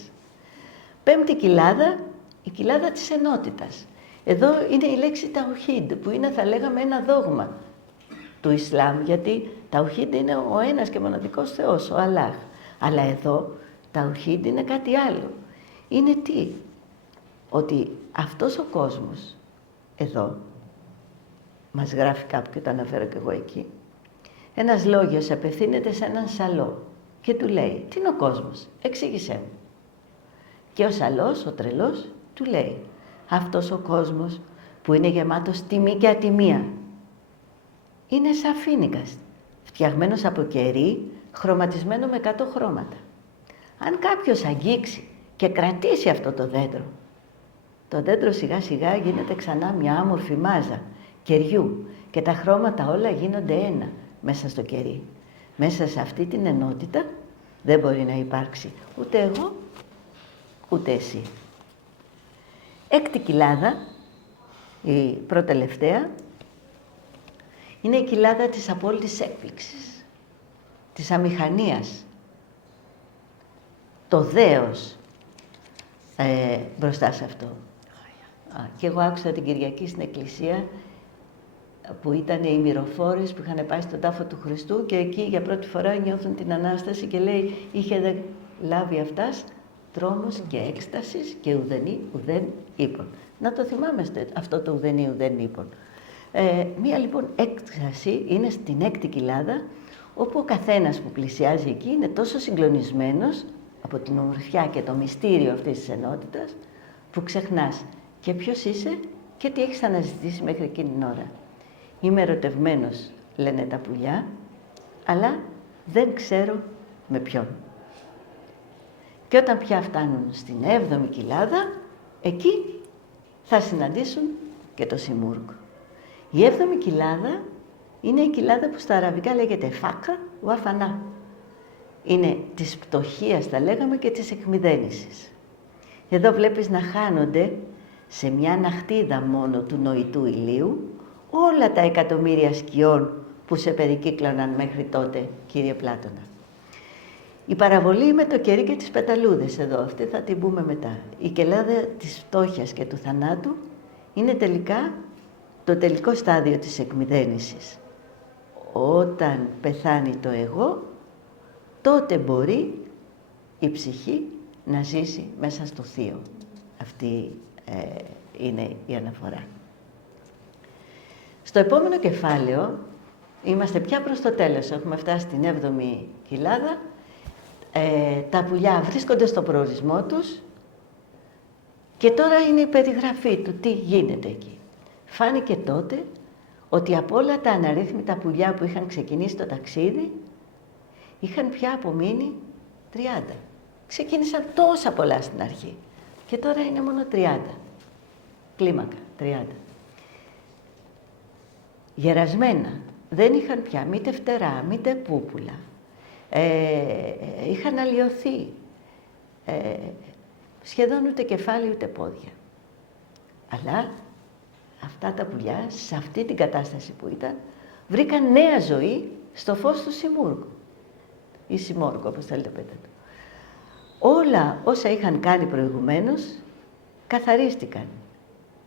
5η κοιλάδα, η κοιλάδα της ενότητας. Εδώ είναι η λέξη ταουχίντ, που είναι, θα λέγαμε, ένα δόγμα του Ισλάμ, γιατί ταουχίντ είναι ο ένας και μοναδικός Θεός, ο Αλλάχ. Αλλά εδώ ταουχίντ είναι κάτι άλλο. Είναι τι? Ότι αυτός ο κόσμος, εδώ, μας γράφει κάπου και το αναφέρω και εγώ εκεί, ένας λόγιος απευθύνεται σε έναν σαλό και του λέει, τι είναι ο κόσμος, εξήγησέ μου. Και ο σαλός, ο τρελός, του λέει, αυτός ο κόσμος που είναι γεμάτος τιμή και ατιμία, είναι σαν φοίνικας, φτιαγμένος από κερί, χρωματισμένο με 100 χρώματα. Αν κάποιος αγγίξει και κρατήσει αυτό το δέντρο σιγά σιγά γίνεται ξανά μια άμορφη μάζα κεριού και τα χρώματα όλα γίνονται ένα μέσα στο κερί. Μέσα σε αυτή την ενότητα δεν μπορεί να υπάρξει ούτε εγώ, ούτε εσύ. 6η κοιλάδα, η προτελευταία, είναι η κοιλάδα της απόλυτης έκπληξης, της αμηχανίας, το δέος μπροστά σε αυτό. Και εγώ άκουσα την Κυριακή στην εκκλησία που ήταν οι μυροφόρες που είχαν πάει στον τάφο του Χριστού και εκεί για πρώτη φορά νιώθουν την Ανάσταση και λέει είχε λάβει αυτάς τρόμος και έκστασης και ουδενή ουδέν ύπων. Να το θυμάμαστε αυτό το ουδενή ουδέν ύπων. Μία λοιπόν έκσταση είναι στην 6η κοιλάδα, όπου ο καθένας που πλησιάζει εκεί είναι τόσο συγκλονισμένος από την ομορφιά και το μυστήριο αυτής της ενότητας, που ξεχνάς και ποιος είσαι και τι έχεις αναζητήσει μέχρι εκείνη την ώρα. Είμαι ερωτευμένος, λένε τα πουλιά, αλλά δεν ξέρω με ποιον. Και όταν πια φτάνουν στην 7η κοιλάδα, εκεί θα συναντήσουν και το Σιμούργκ. Η 7η κοιλάδα είναι η κοιλάδα που στα αραβικά λέγεται φάκρα ουαφανά. Είναι της πτωχίας, θα λέγαμε, και της εκμυδένησης. Εδώ βλέπεις να χάνονται σε μια ναχτίδα μόνο του νοητού ηλίου όλα τα εκατομμύρια σκιών που σε περικύκλωναν μέχρι τότε, κύριε Πλάτωνα. Η παραβολή με το κερί και τις πεταλούδες εδώ, αυτή θα την πούμε μετά. Η κοιλάδα της φτώχειας και του θανάτου είναι τελικά το τελικό στάδιο της εκμυδένησης. Όταν πεθάνει το εγώ, τότε μπορεί η ψυχή να ζήσει μέσα στο θείο. Αυτή είναι η αναφορά. Στο επόμενο κεφάλαιο, είμαστε πια προς το τέλος, έχουμε φτάσει στην 7η κοιλάδα, τα πουλιά βρίσκονται στο προορισμό τους και τώρα είναι η περιγραφή του τι γίνεται εκεί. Φάνηκε τότε ότι από όλα τα αναρρύθμιτα πουλιά που είχαν ξεκινήσει το ταξίδι, είχαν πια απομείνει 30. Ξεκίνησαν τόσα πολλά στην αρχή και τώρα είναι μόνο 30. Κλίμακα, 30. Γερασμένα, δεν είχαν πια μήτε φτερά, μήτε πούπουλα. Είχαν αλλοιωθεί. Σχεδόν ούτε κεφάλι ούτε πόδια. Αλλά αυτά τα πουλιά, σε αυτή την κατάσταση που ήταν, βρήκαν νέα ζωή στο φως του Σιμούργου. Ή Σιμόργου, όπως θέλετε πείτε το. Όλα όσα είχαν κάνει προηγουμένως, καθαρίστηκαν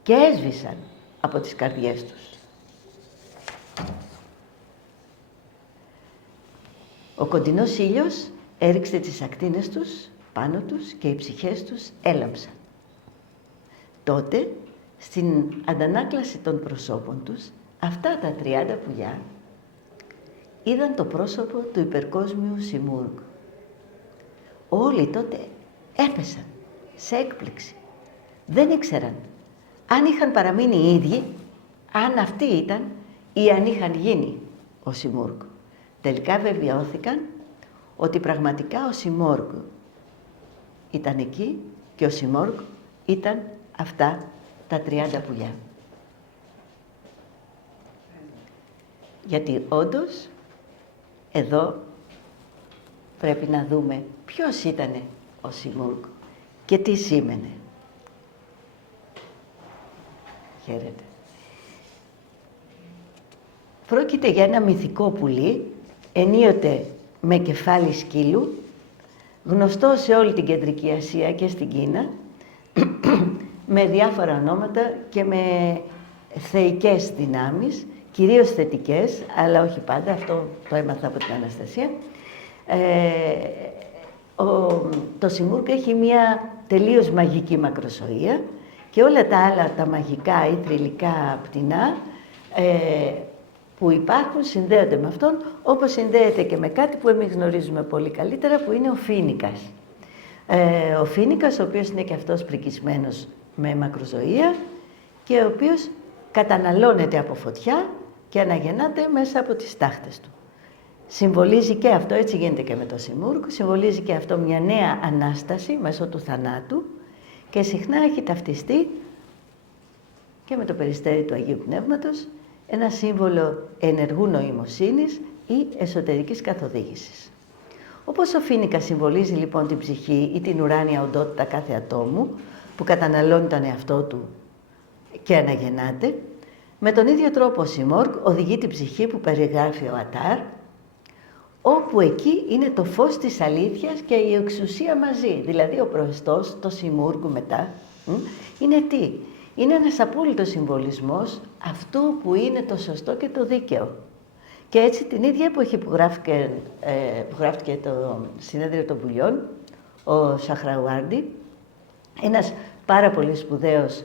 και έσβησαν από τις καρδιές τους. Ο κοντινός ήλιος έριξε τις ακτίνες τους πάνω τους και οι ψυχές τους έλαμψαν. Τότε, στην αντανάκλαση των προσώπων τους, αυτά τα 30 πουλιά είδαν το πρόσωπο του υπερκόσμιου Σιμούργ. Όλοι τότε έπεσαν σε έκπληξη. Δεν ήξεραν αν είχαν παραμείνει οι ίδιοι, αν αυτοί ήταν ή αν είχαν γίνει ο Σιμούργ. Τελικά βεβαιώθηκαν ότι πραγματικά ο Σιμούργ ήταν εκεί και ο Σιμούργ ήταν αυτά τα 30 πουλιά. Γιατί όντως εδώ πρέπει να δούμε ποιος ήταν ο Σιμούργ και τι σήμαινε. Χαίρετε. Πρόκειται για ένα μυθικό πουλί, ενίοτε με κεφάλι σκύλου, γνωστό σε όλη την Κεντρική Ασία και στην Κίνα, με διάφορα ονόματα και με θεϊκές δυνάμεις, κυρίως θετικές, αλλά όχι πάντα, αυτό το έμαθα από την Αναστασία. Το Σιμούργκ έχει μια τελείως μαγική μακροσοεία και όλα τα άλλα, τα μαγικά ή θρυλικά πτηνά που υπάρχουν συνδέονται με αυτόν, όπως συνδέεται και με κάτι που εμείς γνωρίζουμε πολύ καλύτερα, που είναι ο φοίνικας. Ο φοίνικας, ο οποίος είναι και αυτός πρικισμένος με μακροζωία και ο οποίος καταναλώνεται από φωτιά και αναγεννάται μέσα από τις τάχτες του. Συμβολίζει και αυτό, έτσι γίνεται και με το Σιμούργκ, συμβολίζει και αυτό μια νέα Ανάσταση μέσω του θανάτου και συχνά έχει ταυτιστεί και με το περιστέρι του Αγίου Πνεύματος, ένα σύμβολο ενεργού νοημοσύνης ή εσωτερικής καθοδήγησης. Όπως ο φοίνικας συμβολίζει λοιπόν την ψυχή ή την ουράνια οντότητα κάθε ατόμου που καταναλώνει τον εαυτό του και αναγεννάται, με τον ίδιο τρόπο ο Σιμούργκ οδηγεί την ψυχή που περιγράφει ο Ατάρ, όπου εκεί είναι το φως της αλήθειας και η εξουσία μαζί. Δηλαδή ο προεστός, το Σιμούργκ μετά, είναι τι? Είναι ένας απόλυτος συμβολισμός αυτού που είναι το σωστό και το δίκαιο. Και έτσι την ίδια εποχή που γράφτηκε το Συνέδριο των Βουλιών, ο Σαχρауάρντι, ένας πάρα πολύ σπουδαίος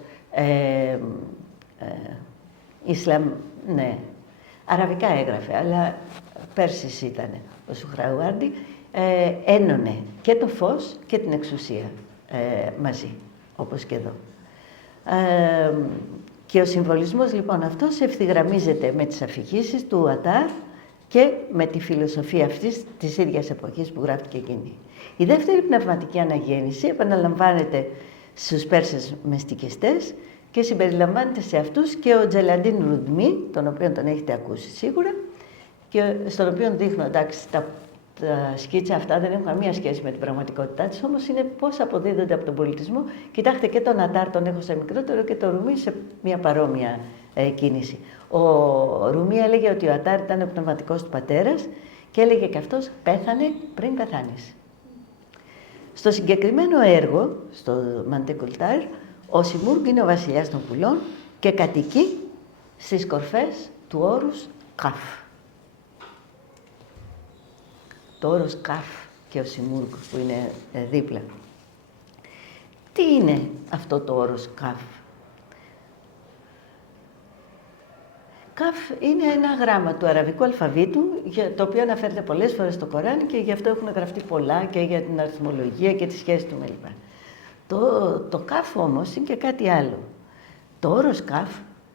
αραβικά έγραφε, αλλά Πέρσης ήταν ο Σαχρауάρντι, ένωνε και το φως και την εξουσία μαζί, όπως και εδώ. Και ο συμβολισμός λοιπόν αυτός ευθυγραμμίζεται με τις αφηγήσεις του Ατάρ και με τη φιλοσοφία αυτής της ίδιας εποχής που γράφτηκε εκείνη. Η δεύτερη πνευματική αναγέννηση επαναλαμβάνεται στους Πέρσες μεστικιστές και συμπεριλαμβάνεται σε αυτούς και ο Τζελαντίν Ρουντμί, τον οποίο τον έχετε ακούσει σίγουρα, και στον οποίο δείχνω, εντάξει, τα σκίτσα αυτά δεν έχουν καμία σχέση με την πραγματικότητά της, όμως είναι πώς αποδίδονται από τον πολιτισμό. Κοιτάξτε, και τον Ατάρ τον έχω σε μικρότερο και το Ρουμί σε μια παρόμοια κίνηση. Ο Ρουμί έλεγε ότι ο Ατάρ ήταν ο πνευματικός του πατέρας και έλεγε και αυτός πέθανε πριν πεθάνεις. Στο συγκεκριμένο έργο, στο Μαντεκολτάρ, ο Σιμούργκ είναι ο βασιλιάς των πουλών και κατοικεί στις κορφές του όρους Καφ. Το όρος Καφ και ο Σιμούργκ που είναι δίπλα. Τι είναι αυτό το όρος Καφ? Καφ είναι ένα γράμμα του αραβικού αλφαβήτου, το οποίο αναφέρεται πολλές φορές στο Κοράνι και γι' αυτό έχουν γραφτεί πολλά και για την αριθμολογία και τη σχέση του με λοιπά. Το Καφ όμως είναι και κάτι άλλο. Το όρος Καφ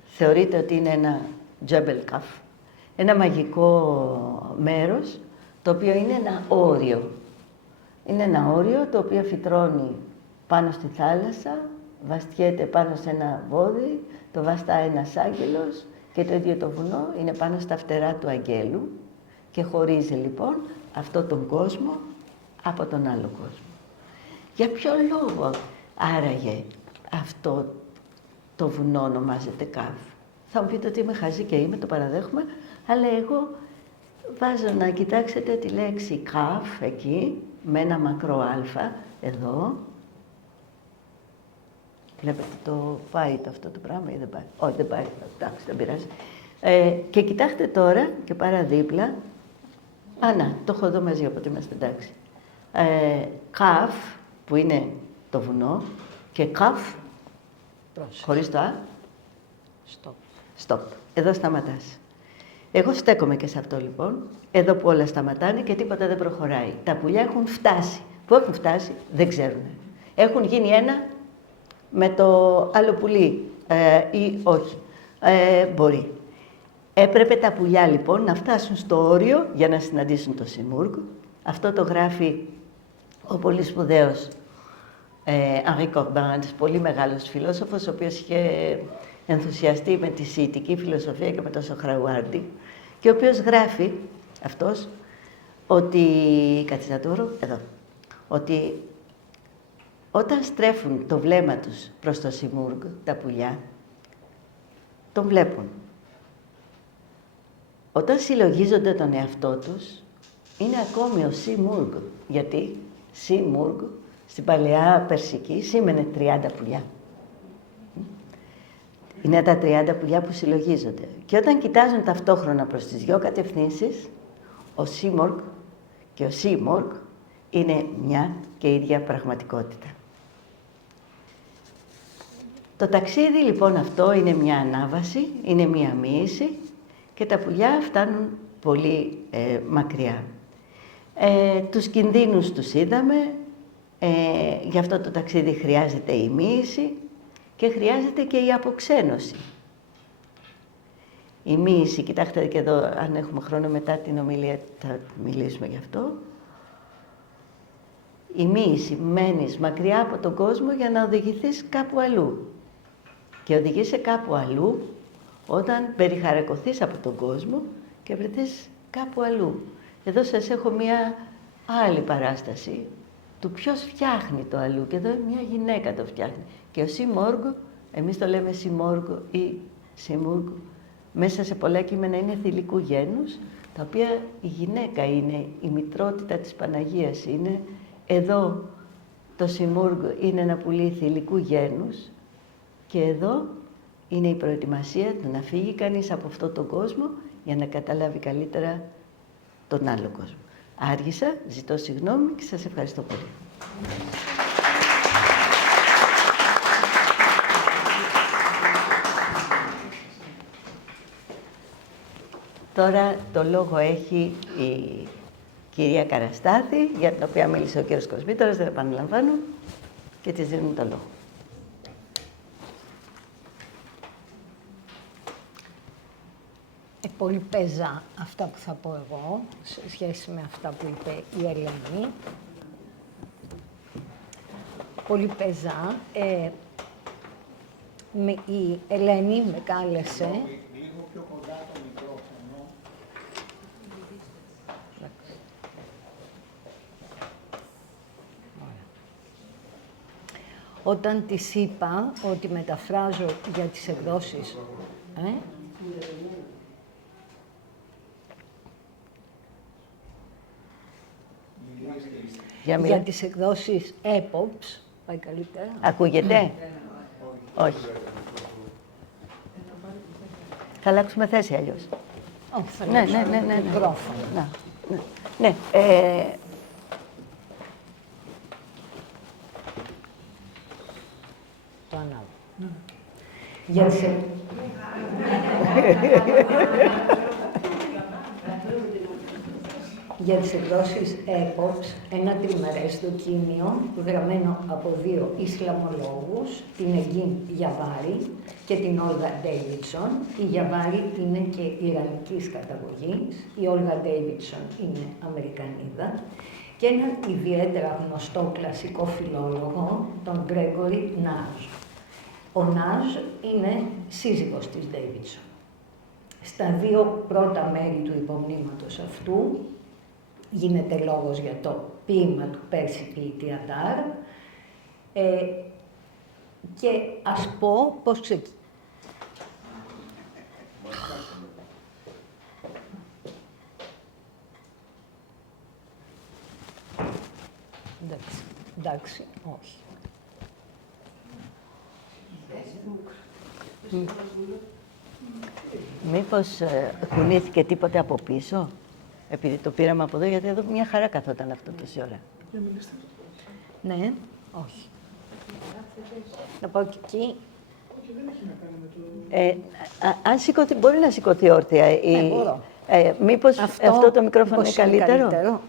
θεωρείται ότι είναι ένα Τζέμπελ Καφ, ένα μαγικό μέρος, το οποίο είναι ένα όριο. Είναι ένα όριο το οποίο φυτρώνει πάνω στη θάλασσα, βαστιέται πάνω σε ένα βόδι, το βαστάει ένας άγγελος και το ίδιο το βουνό είναι πάνω στα φτερά του αγγέλου και χωρίζει λοιπόν αυτό τον κόσμο από τον άλλο κόσμο. Για ποιο λόγο άραγε αυτό το βουνό ονομάζεται Καφ? Θα μου πείτε ότι είμαι χαζή και είμαι, το παραδέχομαι, αλλά εγώ βάζω να κοιτάξετε τη λέξη Καφ εκεί, με ένα μακρό αλφα, εδώ. Βλέπετε το πάει αυτό το πράγμα ή δεν πάει? Όχι, δεν πάει, εντάξει, δεν πειράζει. Και κοιτάξτε τώρα και παραδίπλα, να, το έχω εδώ μαζί, οπότε είμαστε εντάξει. Καφ, που είναι το βουνό, και Καφ, χωρίς το α. Stop. Εδώ σταματάς. Εγώ στέκομαι και σε αυτό λοιπόν, εδώ που όλα σταματάνε και τίποτα δεν προχωράει. Τα πουλιά έχουν φτάσει. Πού έχουν φτάσει, δεν ξέρουν. Έχουν γίνει ένα με το άλλο πουλί ή όχι. Μπορεί. Έπρεπε τα πουλιά λοιπόν να φτάσουν στο όριο για να συναντήσουν το Σιμούργκ. Αυτό το γράφει ο πολύ σπουδαίος Henri Corbin, ένας πολύ μεγάλος φιλόσοφος, ο οποίος είχε ενθουσιαστεί με τη σιητική φιλοσοφία και με το Σαχρауάρντι και ο οποίος γράφει αυτός ότι, κάτσε να το βρω, εδώ, ότι όταν στρέφουν το βλέμμα τους προς το Σιμούργκ, τα πουλιά, τον βλέπουν. όταν συλλογίζονται τον εαυτό τους, είναι ακόμη ο Σιμούργκ. Γιατί Σιμούργκ στην παλαιά Περσική σήμαινε 30 πουλιά. Είναι τα 30 πουλιά που συλλογίζονται. Και όταν κοιτάζουν ταυτόχρονα προς τις δυο κατευθύνσεις, ο Σίμοργκ και ο Σίμοργκ είναι μια και ίδια πραγματικότητα. Το ταξίδι λοιπόν αυτό είναι μια ανάβαση, είναι μια μοίηση και τα πουλιά φτάνουν πολύ μακριά. Τους κινδύνους τους είδαμε, γι' αυτό το ταξίδι χρειάζεται η μοίηση και χρειάζεται και η αποξένωση. Η μοίηση, κοιτάξτε και εδώ, αν έχουμε χρόνο μετά την ομιλία θα μιλήσουμε γι' αυτό. Η μοίηση, μένεις μακριά από τον κόσμο για να οδηγηθείς κάπου αλλού. Και οδηγείσαι κάπου αλλού όταν περιχαρακωθείς από τον κόσμο και βρεθείς κάπου αλλού. Εδώ σας έχω μία άλλη παράσταση του ποιος φτιάχνει το αλλού. Και εδώ μια γυναίκα το φτιάχνει. Και ο Σιμόργ, εμείς το λέμε Σιμόργ ή Σιμούργ, μέσα σε πολλά κείμενα είναι θηλυκού γένους, τα οποία η γυναίκα είναι, η μητρότητα της Παναγίας είναι. Εδώ το Σιμούργ είναι ένα πουλί θηλυκού γένους και εδώ είναι η προετοιμασία του να φύγει κανείς από αυτόν τον κόσμο για να καταλάβει καλύτερα τον άλλο κόσμο. Άργησα, ζητώ συγγνώμη και σας ευχαριστώ πολύ. Τώρα το λόγο έχει η κυρία Καραστάθη, για την οποία μίλησε ο κύριος Κοσμήτωρας, δεν επαναλαμβάνω, και της δίνουμε το λόγο. Πολύ παίζα αυτά που θα πω εγώ, σε σχέση με αυτά που είπε η Ελένη. Πολύ παίζα. Η Ελένη με κάλεσε. Λίγο πιο κοντά το μικρόφωνο. Όταν της είπα ότι μεταφράζω για τις εκδόσεις... Για τις εκδόσεις EPOPS, πάει καλύτερα. Ακούγεται? Όχι. Θα αλλάξουμε θέση αλλιώς. Όχι, θα Ναι. μικρόφωνο. Ναι. Το ανάβω. Για τις... Για τις εκδόσεις EPOPS, ένα τριμερές δοκίμιο γραμμένο από δύο Ισλαμολόγους, την Εγκίν Γιαβάρη και την Όλγα Ντέιβιτσον. Η Γιαβάρη είναι και ιρανικής καταγωγής, η Όλγα Ντέιβιτσον είναι Αμερικανίδα και έναν ιδιαίτερα γνωστό κλασικό φιλόλογο, τον Γκρέγκορι Νάζ. Ο Νάζ είναι σύζυγος της Ντέιβιτσον. Στα δύο πρώτα μέρη του υπομνήματος αυτού γίνεται λόγος για το ποίημα του Πέρση ποιητή Αντάρ και ας πω πώς ξεκινάει. Εντάξει, όχι. Μήπως κουνήθηκε τίποτε από πίσω, επειδή το πήραμε από εδώ, γιατί εδώ μια χαρά καθόταν αυτό τόση ώρα. Ναι, όχι. Να πάω και εκεί. Αν σηκωθεί, μπορεί να σηκωθεί όρθια. Ναι, μπορώ. Μήπως αυτό το μικρόφωνο είναι καλύτερο.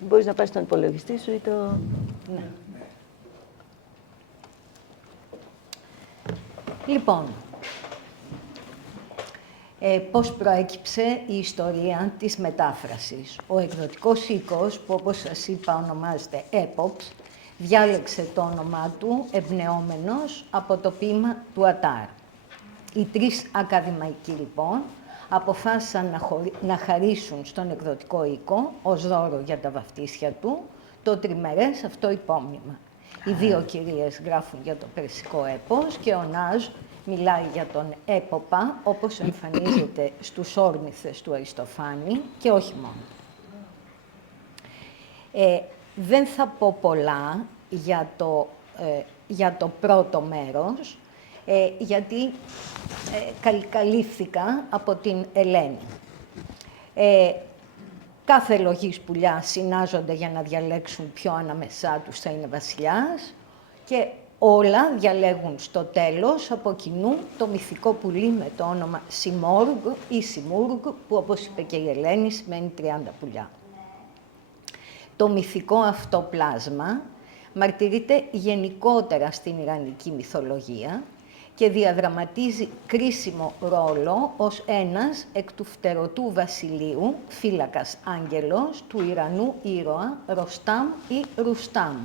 Μπορείς να πας στον υπολογιστή σου ή το... Ναι. Λοιπόν, πώς προέκυψε η ιστορία της μετάφρασης. Ο εκδοτικός οίκος, που όπως σας είπα ονομάζεται EPOPS, διάλεξε το όνομά του εμπνεόμενος από το ποίημα του Ατάρ. Οι τρεις ακαδημαϊκοί λοιπόν αποφάσισαν να χαρίσουν στον εκδοτικό οίκο ως δώρο για τα βαφτίσια του το τριμερές αυτό υπόμνημα. Οι δύο κυρίες γράφουν για το περσικό έπος και ο Νάζ μιλάει για τον έποπα, όπως εμφανίζεται στους όρνηθες του Αριστοφάνη και όχι μόνο. Δεν θα πω πολλά για το πρώτο μέρος, γιατί καλύφθηκα από την Ελένη. Κάθε λογής πουλιά συνάζονται για να διαλέξουν ποιο ανάμεσά τους θα είναι βασιλιάς και όλα διαλέγουν στο τέλος από κοινού το μυθικό πουλί με το όνομα Σιμόργ ή Σιμούργ, που όπως είπε και η Ελένη σημαίνει 30 πουλιά. Το μυθικό αυτό πλάσμα μαρτυρείται γενικότερα στην Ιρανική μυθολογία και διαδραματίζει κρίσιμο ρόλο ως ένας εκ του φτερωτού βασιλείου, φύλακας άγγελος, του Ιρανού ήρωα Ροστάμ ή Ρουστάμ.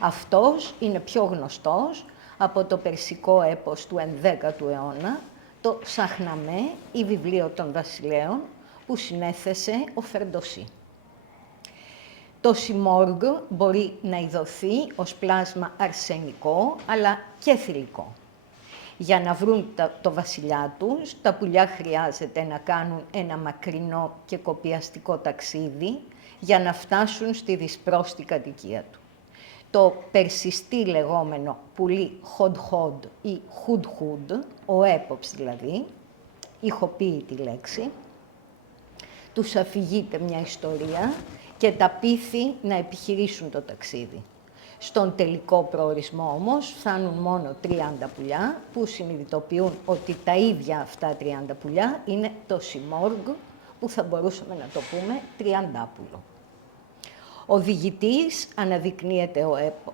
Αυτός είναι πιο γνωστός από το περσικό έπος του 11ου αιώνα, το Σαχναμέ ή βιβλίο των βασιλέων, που συνέθεσε ο Φερντοσί. Το Σιμόργ μπορεί να ειδωθεί ως πλάσμα αρσενικό, αλλά και θηλυκό. Για να βρουν το βασιλιά τους, τα πουλιά χρειάζεται να κάνουν ένα μακρινό και κοπιαστικό ταξίδι για να φτάσουν στη δυσπρόστη κατοικία του. Το περσιστή λεγόμενο πουλί χοντ-χοντ ή χουντ-χουντ, ο έποψ δηλαδή, ηχοποιεί τη λέξη, τους αφηγείται μια ιστορία και τα πείθει να επιχειρήσουν το ταξίδι. Στον τελικό προορισμό όμως φτάνουν μόνο 30 πουλιά που συνειδητοποιούν ότι τα ίδια αυτά 30 πουλιά είναι το Σιμόργ, που θα μπορούσαμε να το πούμε 30πουλο. Ο διηγητής αναδεικνύεται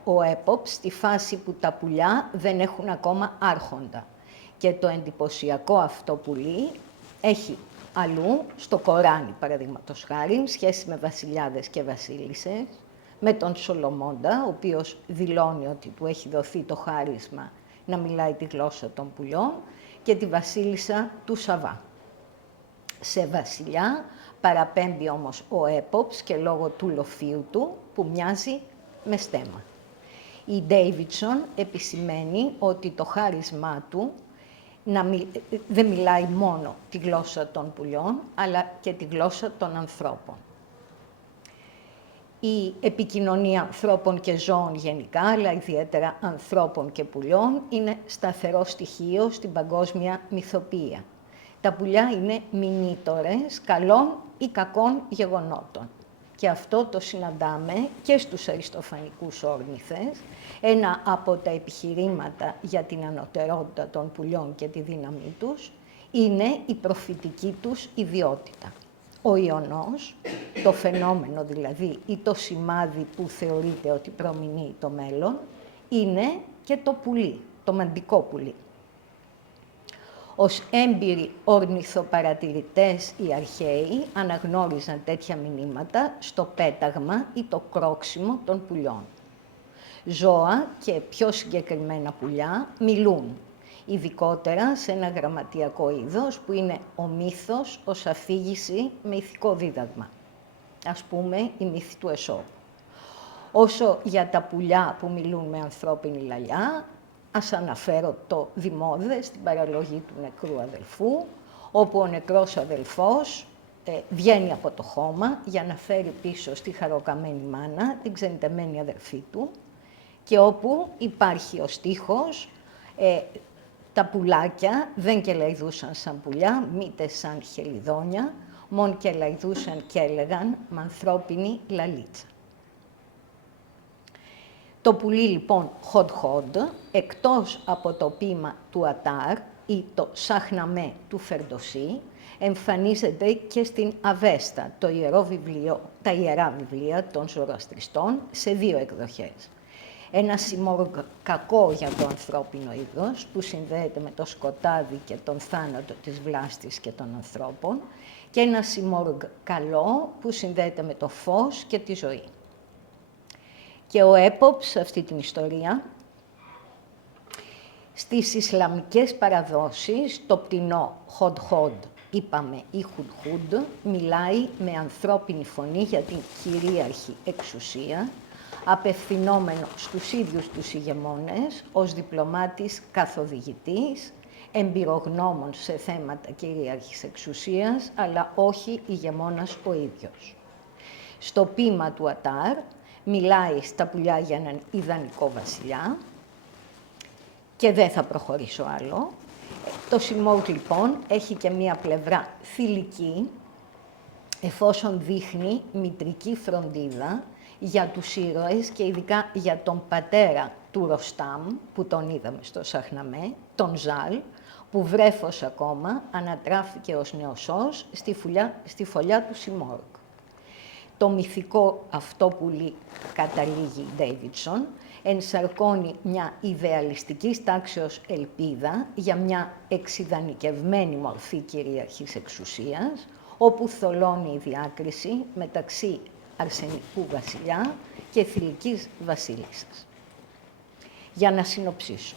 ο έποψ στη φάση που τα πουλιά δεν έχουν ακόμα άρχοντα και το εντυπωσιακό αυτό πουλί έχει αλλού, στο Κοράνι παραδείγματος χάριν, σχέση με βασιλιάδες και βασίλισσες, με τον Σολομώντα, ο οποίος δηλώνει ότι του έχει δοθεί το χάρισμα να μιλάει τη γλώσσα των πουλιών, και τη βασίλισσα του Σαββά. Σε βασιλιά παραπέμπει όμως ο έποψ και λόγω του λοφείου του, που μοιάζει με στέμμα. Η Ντέιβιτσον επισημαίνει ότι το χάρισμά του δεν μιλάει μόνο τη γλώσσα των πουλιών, αλλά και τη γλώσσα των ανθρώπων. Η επικοινωνία ανθρώπων και ζώων γενικά, αλλά ιδιαίτερα ανθρώπων και πουλιών, είναι σταθερό στοιχείο στην παγκόσμια μυθοποιία. Τα πουλιά είναι μηνύτορες καλών ή κακών γεγονότων. Και αυτό το συναντάμε και στους αριστοφανικούς όρνηθες. Ένα από τα επιχειρήματα για την ανωτερότητα των πουλιών και τη δύναμή τους είναι η προφητική τους ιδιότητα. Ο ιονός, το φαινόμενο δηλαδή ή το σημάδι που θεωρείται ότι προμηνύει το μέλλον, είναι και το πουλί, το μαντικό πουλί. Ως έμπειροι ορνηθοπαρατηρητές οι αρχαίοι αναγνώριζαν τέτοια μηνύματα στο πέταγμα ή το κρόξιμο των πουλιών. Ζώα και πιο συγκεκριμένα πουλιά μιλούν, ειδικότερα σε ένα γραμματιακό είδος που είναι ο μύθος ως αφήγηση με ηθικό δίδαγμα. Ας πούμε, η μύθη του Εσώπου. Όσο για τα πουλιά που μιλούν με ανθρώπινη λαλιά, ας αναφέρω το Δημόδες, την παραλογή του νεκρού αδελφού, όπου ο νεκρός αδελφός βγαίνει από το χώμα για να φέρει πίσω στη χαροκαμένη μάνα την ξενιτεμένη αδελφή του και όπου υπάρχει ο στίχος «Τα πουλάκια δεν κελαϊδούσαν σαν πουλιά, μήτε σαν χελιδόνια, μον κελαϊδούσαν και έλεγαν μ' ανθρώπινη λαλίτσα». Το πουλί λοιπόν χοντ-χοντ, εκτός από το ποίημα του Ατάρ ή το Σαχναμέ του Φερντοσί, εμφανίζεται και στην Αβέστα, τα ιερά βιβλία των Ζωροαστριστών, σε δύο εκδοχές. Ένα Σιμόργ κακό για το ανθρώπινο είδος, που συνδέεται με το σκοτάδι και τον θάνατο της βλάστης και των ανθρώπων, και ένα Σιμόργ καλό, που συνδέεται με το φως και τη ζωή. Και ο έποψ σε αυτή την ιστορία, στις Ισλαμικές παραδόσεις, το πτηνό χοντ-χοντ, είπαμε, ή χουντ-χουντ, μιλάει με ανθρώπινη φωνή για την κυρίαρχη εξουσία, απευθυνόμενο στους ίδιους τους ηγεμόνες, ως διπλωμάτης καθοδηγητής, εμπειρογνώμων σε θέματα κυρίαρχης εξουσίας, αλλά όχι ηγεμόνας ο ίδιος. Στο ποίημα του Ατάρ μιλάει στα πουλιά για έναν ιδανικό βασιλιά και δεν θα προχωρήσω άλλο. Το Σιμώκ λοιπόν έχει και μία πλευρά θηλυκή, εφόσον δείχνει μητρική φροντίδα για τους ήρωες και ειδικά για τον πατέρα του Ροστάμ, που τον είδαμε στο Σαχναμέ, τον Ζάλ, που βρέφος ακόμα ανατράφηκε ως νεοσός στη φωλιά του Σιμόρκ. Το μυθικό αυτό πουλί, καταλήγει η Ντέιβιτσον, ενσαρκώνει μια ιδεαλιστικής τάξεως ελπίδα για μια εξιδανικευμένη μορφή κυρίαρχης εξουσίας, όπου θολώνει η διάκριση μεταξύ αρσενικού βασιλιά και θηλυκής βασίλισσας. Για να συνοψίσω.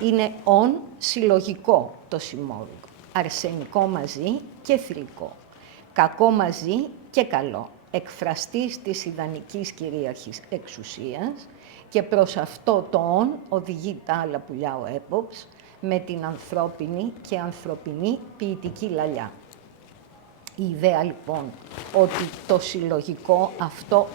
Είναι συλλογικό το Σιμόρκ, αρσενικό μαζί και θηλυκό, κακό μαζί και καλό, εκφραστής της ιδανικής κυρίαρχης εξουσίας, και προς αυτό το οδηγεί τα άλλα πουλιά ο έποψ με την ανθρώπινη και ανθρωπινή ποιητική λαλιά. Η ιδέα λοιπόν ότι το συλλογικό αυτό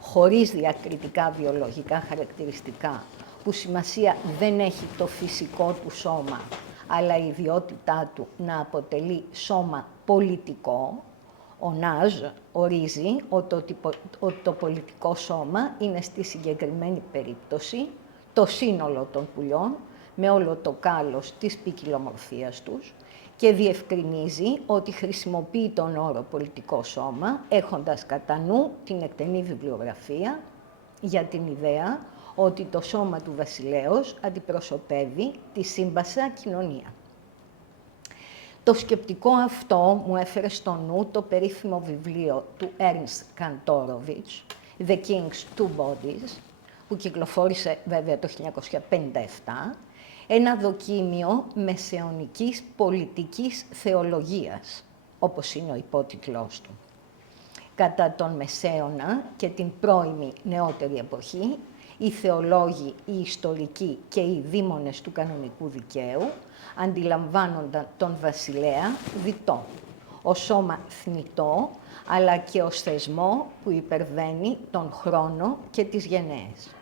χωρίς διακριτικά βιολογικά χαρακτηριστικά, που σημασία δεν έχει το φυσικό του σώμα, αλλά η ιδιότητά του να αποτελεί σώμα πολιτικό, ο Νάζ ορίζει ότι το πολιτικό σώμα είναι στη συγκεκριμένη περίπτωση το σύνολο των πουλιών, με όλο το κάλος της ποικιλομορφίας τους, και διευκρινίζει ότι χρησιμοποιεί τον όρο πολιτικό σώμα, έχοντας κατά νου την εκτενή βιβλιογραφία για την ιδέα ότι το σώμα του βασιλέως αντιπροσωπεύει τη σύμπασα κοινωνία. Το σκεπτικό αυτό μου έφερε στο νου το περίφημο βιβλίο του Ernst Kantorowicz, The King's Two Bodies, που κυκλοφόρησε βέβαια το 1957, ένα δοκίμιο μεσαιωνικής πολιτικής θεολογίας, όπως είναι ο υπότιτλός του. Κατά τον Μεσαίωνα και την πρώιμη νεότερη εποχή, οι θεολόγοι, οι ιστορικοί και οι δήμονες του κανονικού δικαίου αντιλαμβάνονταν τον βασιλέα διτό, ως σώμα θνητό, αλλά και ως θεσμό που υπερβαίνει τον χρόνο και τις γενναίες.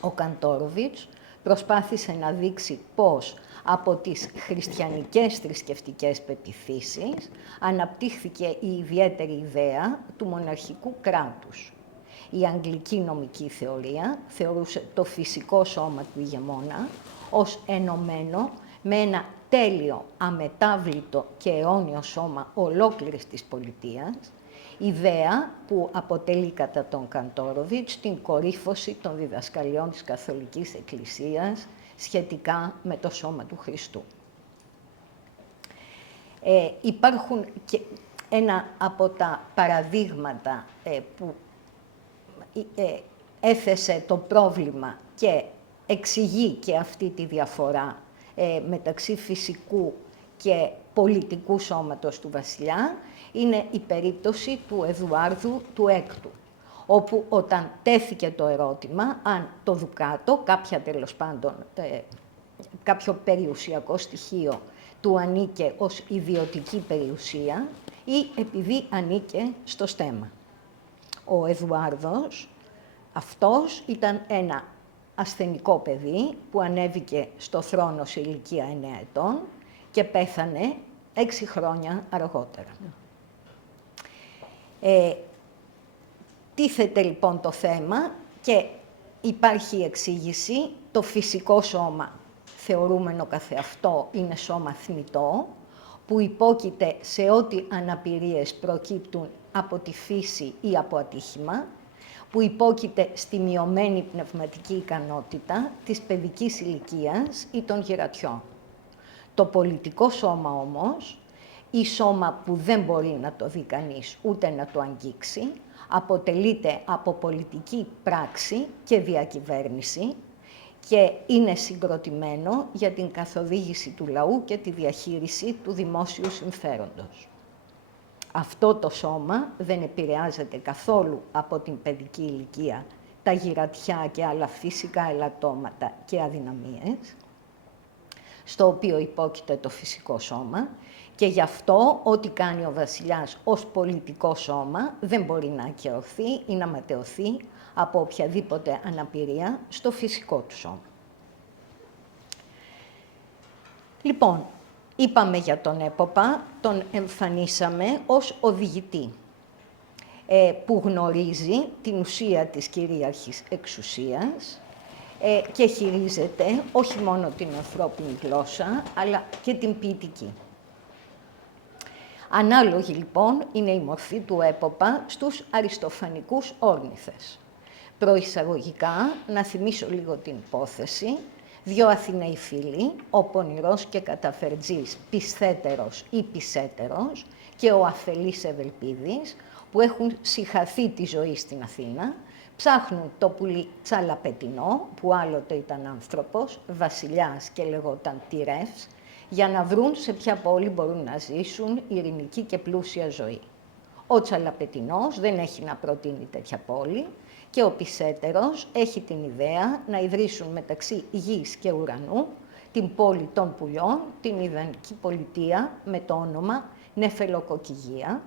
Ο Καντόροβιτς προσπάθησε να δείξει πώς από τις χριστιανικές θρησκευτικές πεποιθήσεις αναπτύχθηκε η ιδιαίτερη ιδέα του μοναρχικού κράτους. Η αγγλική νομική θεωρία θεωρούσε το φυσικό σώμα του ηγεμόνα ως ενωμένο με ένα τέλειο, αμετάβλητο και αιώνιο σώμα ολόκληρης της πολιτείας, ιδέα που αποτελεί κατά τον Καντόροβιτς την κορύφωση των διδασκαλιών της Καθολικής Εκκλησίας σχετικά με το σώμα του Χριστού. Υπάρχουν και ένα από τα παραδείγματα που έθεσε το πρόβλημα και εξηγεί και αυτή τη διαφορά μεταξύ φυσικού και πολιτικού σώματος του βασιλιά, είναι η περίπτωση του Εδουάρδου του Έκτου, όπου όταν τέθηκε το ερώτημα αν το Δουκάτο, κάποιο περιουσιακό στοιχείο του ανήκε ως ιδιωτική περιουσία ή επειδή ανήκε στο στέμμα. Ο Εδουάρδος αυτός ήταν ένα ασθενικό παιδί που ανέβηκε στο θρόνο σε ηλικία 9 ετών και πέθανε 6 χρόνια αργότερα. Τίθεται λοιπόν το θέμα και υπάρχει εξήγηση. Το φυσικό σώμα, θεωρούμενο καθεαυτό, είναι σώμα θνητό, που υπόκειται σε ό,τι αναπηρίες προκύπτουν από τη φύση ή από ατύχημα, που υπόκειται στη μειωμένη πνευματική ικανότητα της παιδικής ηλικίας ή των γερατιών. Το πολιτικό σώμα όμως, ή σώμα που δεν μπορεί να το δει κανείς ούτε να το αγγίξει, αποτελείται από πολιτική πράξη και διακυβέρνηση και είναι συγκροτημένο για την καθοδήγηση του λαού και τη διαχείριση του δημόσιου συμφέροντος. αυτό το σώμα δεν επηρεάζεται καθόλου από την παιδική ηλικία, τα γυρατιά και άλλα φυσικά ελαττώματα και αδυναμίες, στο οποίο υπόκειται το φυσικό σώμα, και γι' αυτό ό,τι κάνει ο βασιλιάς ως πολιτικό σώμα δεν μπορεί να ακαιωθεί ή να ματαιωθεί από οποιαδήποτε αναπηρία στο φυσικό του σώμα. Λοιπόν, είπαμε για τον έποπα, τον εμφανίσαμε ως οδηγητή, που γνωρίζει την ουσία της κυρίαρχης εξουσίας και χειρίζεται όχι μόνο την ανθρώπινη γλώσσα, αλλά και την ποιητική. Ανάλογη, λοιπόν, είναι η μορφή του έποπα στους αριστοφανικούς όρνηθες. Προεισαγωγικά, να θυμίσω λίγο την υπόθεση. Δύο Αθηναίοι φίλοι, ο πονηρός και καταφερτζής Πισθέτερος ή Πισέτερος και ο αφελής Ευελπίδης, που έχουν συχαθεί τη ζωή στην Αθήνα, ψάχνουν το πουλί Τσαλαπετινό, που άλλοτε ήταν άνθρωπος, βασιλιάς και λεγόταν Τυρεύς, για να βρουν σε ποια πόλη μπορούν να ζήσουν ειρηνική και πλούσια ζωή. Ο Τσαλαπετινός δεν έχει να προτείνει τέτοια πόλη και ο Πισέτερος έχει την ιδέα να ιδρύσουν μεταξύ γης και ουρανού την πόλη των πουλιών, την ιδανική πολιτεία με το όνομα Νεφελοκοκυγία,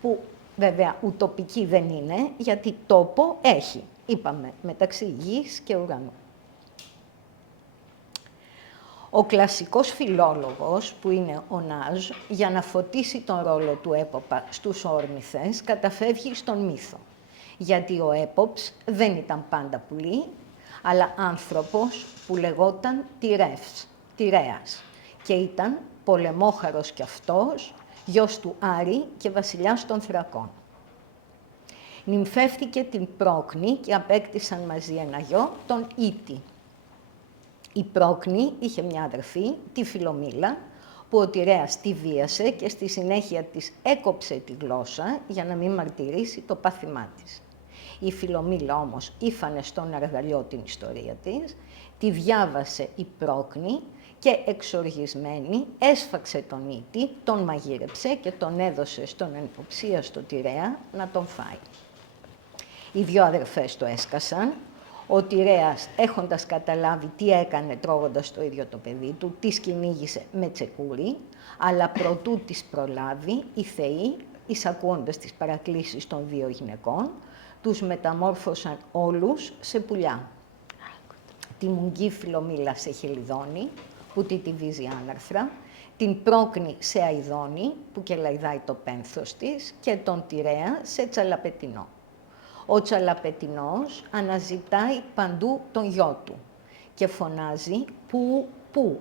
που βέβαια ουτοπική δεν είναι, γιατί τόπο έχει, είπαμε, μεταξύ γης και ουρανού. Ο κλασικός φιλόλογος, που είναι ο Νάζ, για να φωτίσει τον ρόλο του έποπα στους όρνηθες, καταφεύγει στον μύθο. Γιατί ο έποψ δεν ήταν πάντα πουλί, αλλά άνθρωπος που λεγόταν Τυρέας, και ήταν πολεμόχαρος κι αυτός, γιος του Άρη και βασιλιάς των Θρακών. Νυμφεύτηκε την Πρόκνη και απέκτησαν μαζί ένα γιο, τον Ήτη. Η Πρόκνη είχε μια αδερφή, τη Φιλομήλα, που ο Τυρέας τη βίασε και στη συνέχεια της έκοψε τη γλώσσα για να μην μαρτυρήσει το πάθημά της. Η Φιλομήλα όμως ήφανε στον αργαλιό την ιστορία της, τη διάβασε η Πρόκνη και εξοργισμένη έσφαξε τον Ήτη, τον μαγείρεψε και τον έδωσε στον ενυποψίαστο Τυρέα να τον φάει. Οι δύο αδερφές το έσκασαν. Ο Τυρέας, έχοντας καταλάβει τι έκανε τρώγοντας το ίδιο το παιδί του, τις κυνήγησε με τσεκούρι, αλλά προτού τις προλάβει, οι θεοί, εισακούοντας τις παρακλήσεις των δύο γυναικών, τους μεταμόρφωσαν όλους σε πουλιά. Τη Μουγγή Φιλομήλα σε χελιδόνι, που τη βίζει άναρθρα, την Πρόκνη σε αηδόνι, που κελαϊδάει το πένθος της, και τον Τυρέα σε τσαλαπετινό. Ο Τσαλαπετινός αναζητάει παντού τον γιο του και φωνάζει «που».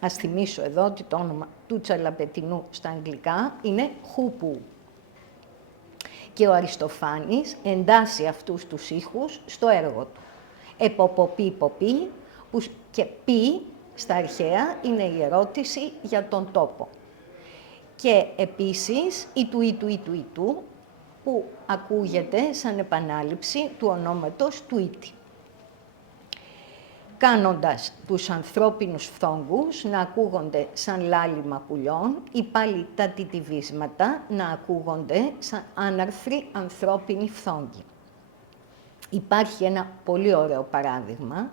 Ας θυμίσω εδώ ότι το όνομα του Τσαλαπετινού στα αγγλικά είναι «χουπού». Και ο Αριστοφάνης εντάσσει αυτούς τους ήχους στο έργο του. Εποποπή-ποπή, που και πι στα αρχαία είναι η ερώτηση για τον τόπο. Και επίσης ήτου, που ακούγεται σαν επανάληψη του ονόματος του Ήτη. Κάνοντας τους ανθρώπινους φθόγκους να ακούγονται σαν λάλημα πουλιών ή πάλι τα τιτιβίσματα να ακούγονται σαν άναρθροι ανθρώπινοι φθόγκοι. Υπάρχει ένα πολύ ωραίο παράδειγμα.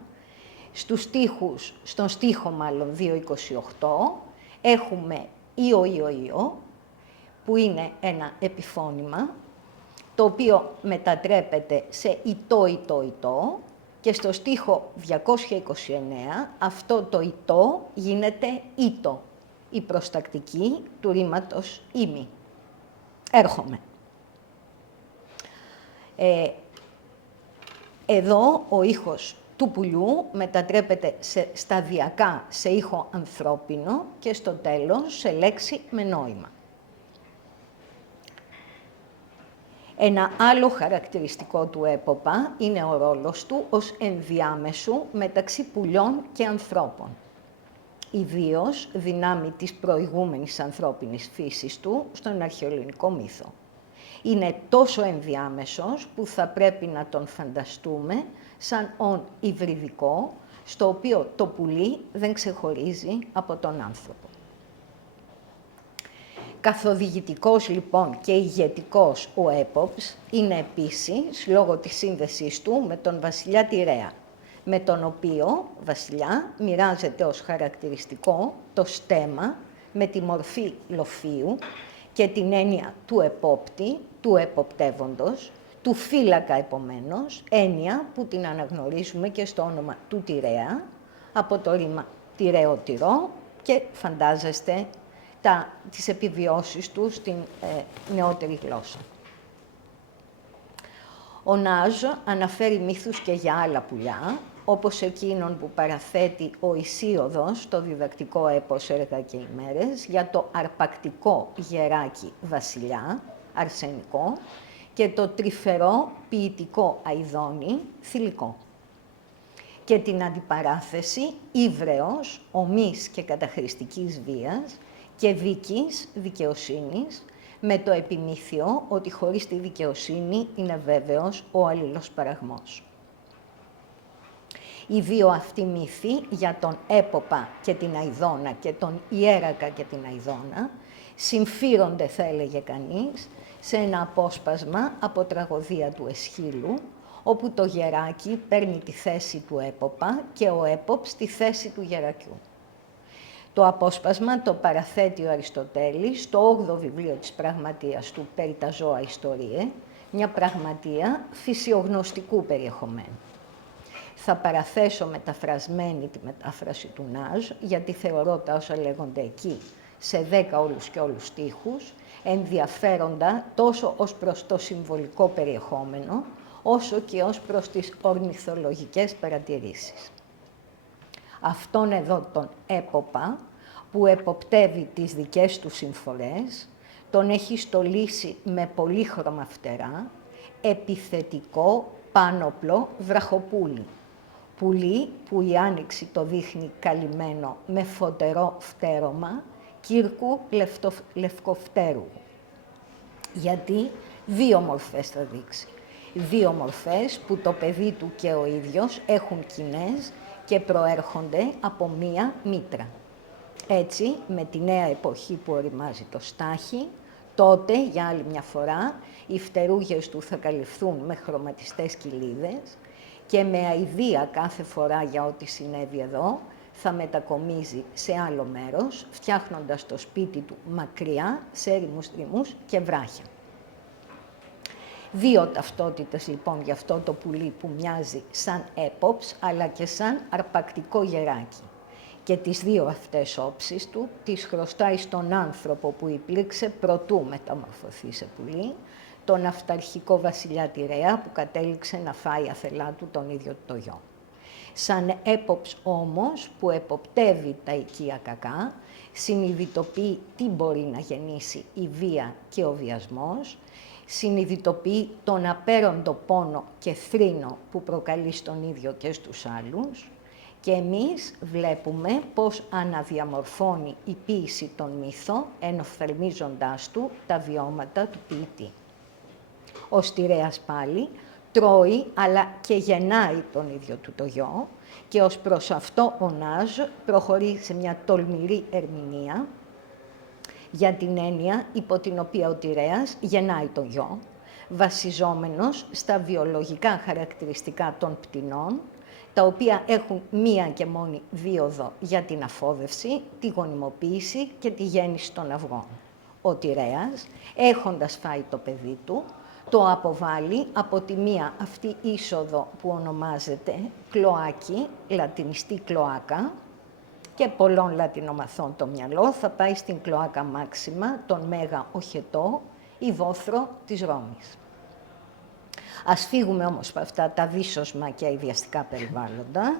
Στον στίχο μάλλον 228 έχουμε «Ιο», που είναι ένα επιφώνημα, το οποίο μετατρέπεται σε «ητό», και στο στίχο 229 αυτό το «ητό» γίνεται «ήτο», η προστακτική του ρήματος «ήμι». Έρχομαι. Εδώ ο ήχος του πουλιού μετατρέπεται σταδιακά σε ήχο ανθρώπινο και στο τέλος σε λέξη με νόημα. Ένα άλλο χαρακτηριστικό του έποπα είναι ο ρόλος του ως ενδιάμεσου μεταξύ πουλιών και ανθρώπων. Ιδίως δυνάμει της προηγούμενης ανθρώπινης φύσης του στον αρχαιοελληνικό μύθο. Είναι τόσο ενδιάμεσος που θα πρέπει να τον φανταστούμε σαν ον υβριδικό, στο οποίο το πουλί δεν ξεχωρίζει από τον άνθρωπο. Καθοδηγητικός λοιπόν και ηγετικός ο έποψ είναι επίσης λόγω της σύνδεσής του με τον βασιλιά Τηρέα, με τον οποίο βασιλιά μοιράζεται ως χαρακτηριστικό το στέμμα με τη μορφή λοφείου και την έννοια του επόπτη, του εποπτεύοντος, του φύλακα επομένως, έννοια που την αναγνωρίζουμε και στο όνομα του Τηρέα, από το ρήμα Τηραίο Τηρό, και φαντάζεστε τις επιβιώσεις του στην νεότερη γλώσσα. Ο Νάζ αναφέρει μύθους και για άλλα πουλιά, όπως εκείνον που παραθέτει ο Ησίωδος στο διδακτικό έπος «Έργα και ημέρες» για το αρπακτικό γεράκι βασιλιά, αρσενικό, και το τρυφερό ποιητικό αηδόνι, θηλυκό. Και την αντιπαράθεση ύβρεως, ομής και καταχρηστικής βίας και δίκης, δικαιοσύνης, με το επιμήθειο ότι χωρίς τη δικαιοσύνη είναι βέβαιος ο αλληλοσπαραγμός. Οι δύο αυτοί μύθοι για τον έποπα και την αηδόνα και τον ιέρακα και την αηδόνα συμφύρονται, θα έλεγε κανείς, σε ένα απόσπασμα από τραγωδία του Εσχύλου, όπου το γεράκι παίρνει τη θέση του έποπα και ο έποψ τη θέση του γερακιού. Το απόσπασμα το παραθέτει ο Αριστοτέλης στο 8ο βιβλίο της Πραγματείας του «Περί τα ζώα ιστορίε», μια πραγματεία φυσιογνωστικού περιεχομένου. Θα παραθέσω μεταφρασμένη τη μετάφραση του Νάζ, γιατί θεωρώ τα όσα λέγονται εκεί σε 10 όλους και όλους στίχους, ενδιαφέροντα τόσο ως προς το συμβολικό περιεχόμενο, όσο και ως προς τις ορνηθολογικές παρατηρήσεις. Αυτόν εδώ τον έποπα, που εποπτεύει τις δικές του συμφορές, τον έχει στολίσει με πολύχρωμα φτερά, επιθετικό, πάνωπλο, βραχοπούλι. Πουλί που η άνοιξη το δείχνει καλυμμένο με φωτερό φτέρωμα, κύρκου λευκοφτέρου. Γιατί δύο μορφές θα δείξει. Δύο μορφές που το παιδί του και ο ίδιος έχουν κοινές και προέρχονται από μία μήτρα. Έτσι, με τη νέα εποχή που οριμάζει το στάχι, τότε, για άλλη μια φορά, οι φτερούγες του θα καλυφθούν με χρωματιστές κοιλίδες και με αηδία κάθε φορά για ό,τι συνέβη εδώ, θα μετακομίζει σε άλλο μέρος, φτιάχνοντας το σπίτι του μακριά, σε έρημους δρυμούς και βράχια. Δύο ταυτότητες λοιπόν για αυτό το πουλί που μοιάζει σαν έποψ, αλλά και σαν αρπακτικό γεράκι. Και τις δύο αυτές όψεις του τις χρωστάει στον άνθρωπο που υπήρξε προτού μεταμορφωθεί σε πουλί, τον αυταρχικό βασιλιά Τηρέα που κατέληξε να φάει αθελά του τον ίδιο το γιο. Σαν έποψ όμως που εποπτεύει τα οικεία κακά, συνειδητοποιεί τι μπορεί να γεννήσει η βία και ο βιασμός, συνειδητοποιεί τον απέροντο πόνο και θρήνο που προκαλεί στον ίδιο και στους άλλους, και εμείς βλέπουμε πώς αναδιαμορφώνει η ποίηση τον μύθο, ενοφθαλμίζοντάς του τα βιώματα του ποιητή. Ο Τηρέας πάλι τρώει αλλά και γεννάει τον ίδιο του το γιο και ως προς αυτό ο Νάζ προχωρεί σε μια τολμηρή ερμηνεία για την έννοια υπό την οποία ο Τηρέας γεννάει τον γιο, βασιζόμενος στα βιολογικά χαρακτηριστικά των πτηνών, τα οποία έχουν μία και μόνη δίωδο για την αφόδευση, τη γονιμοποίηση και τη γέννηση των αυγών. Ο Τηρέας, έχοντας φάει το παιδί του, το αποβάλλει από τη μία αυτή είσοδο που ονομάζεται κλοάκι, λατινιστή κλοάκα, και πολλών λατινομαθών το μυαλό θα πάει στην κλοάκα μάξιμα, τον Μέγα Οχετό, η βόθρο της Ρώμης. Ας φύγουμε όμως από αυτά τα δύσοσμα και αηδιαστικά περιβάλλοντα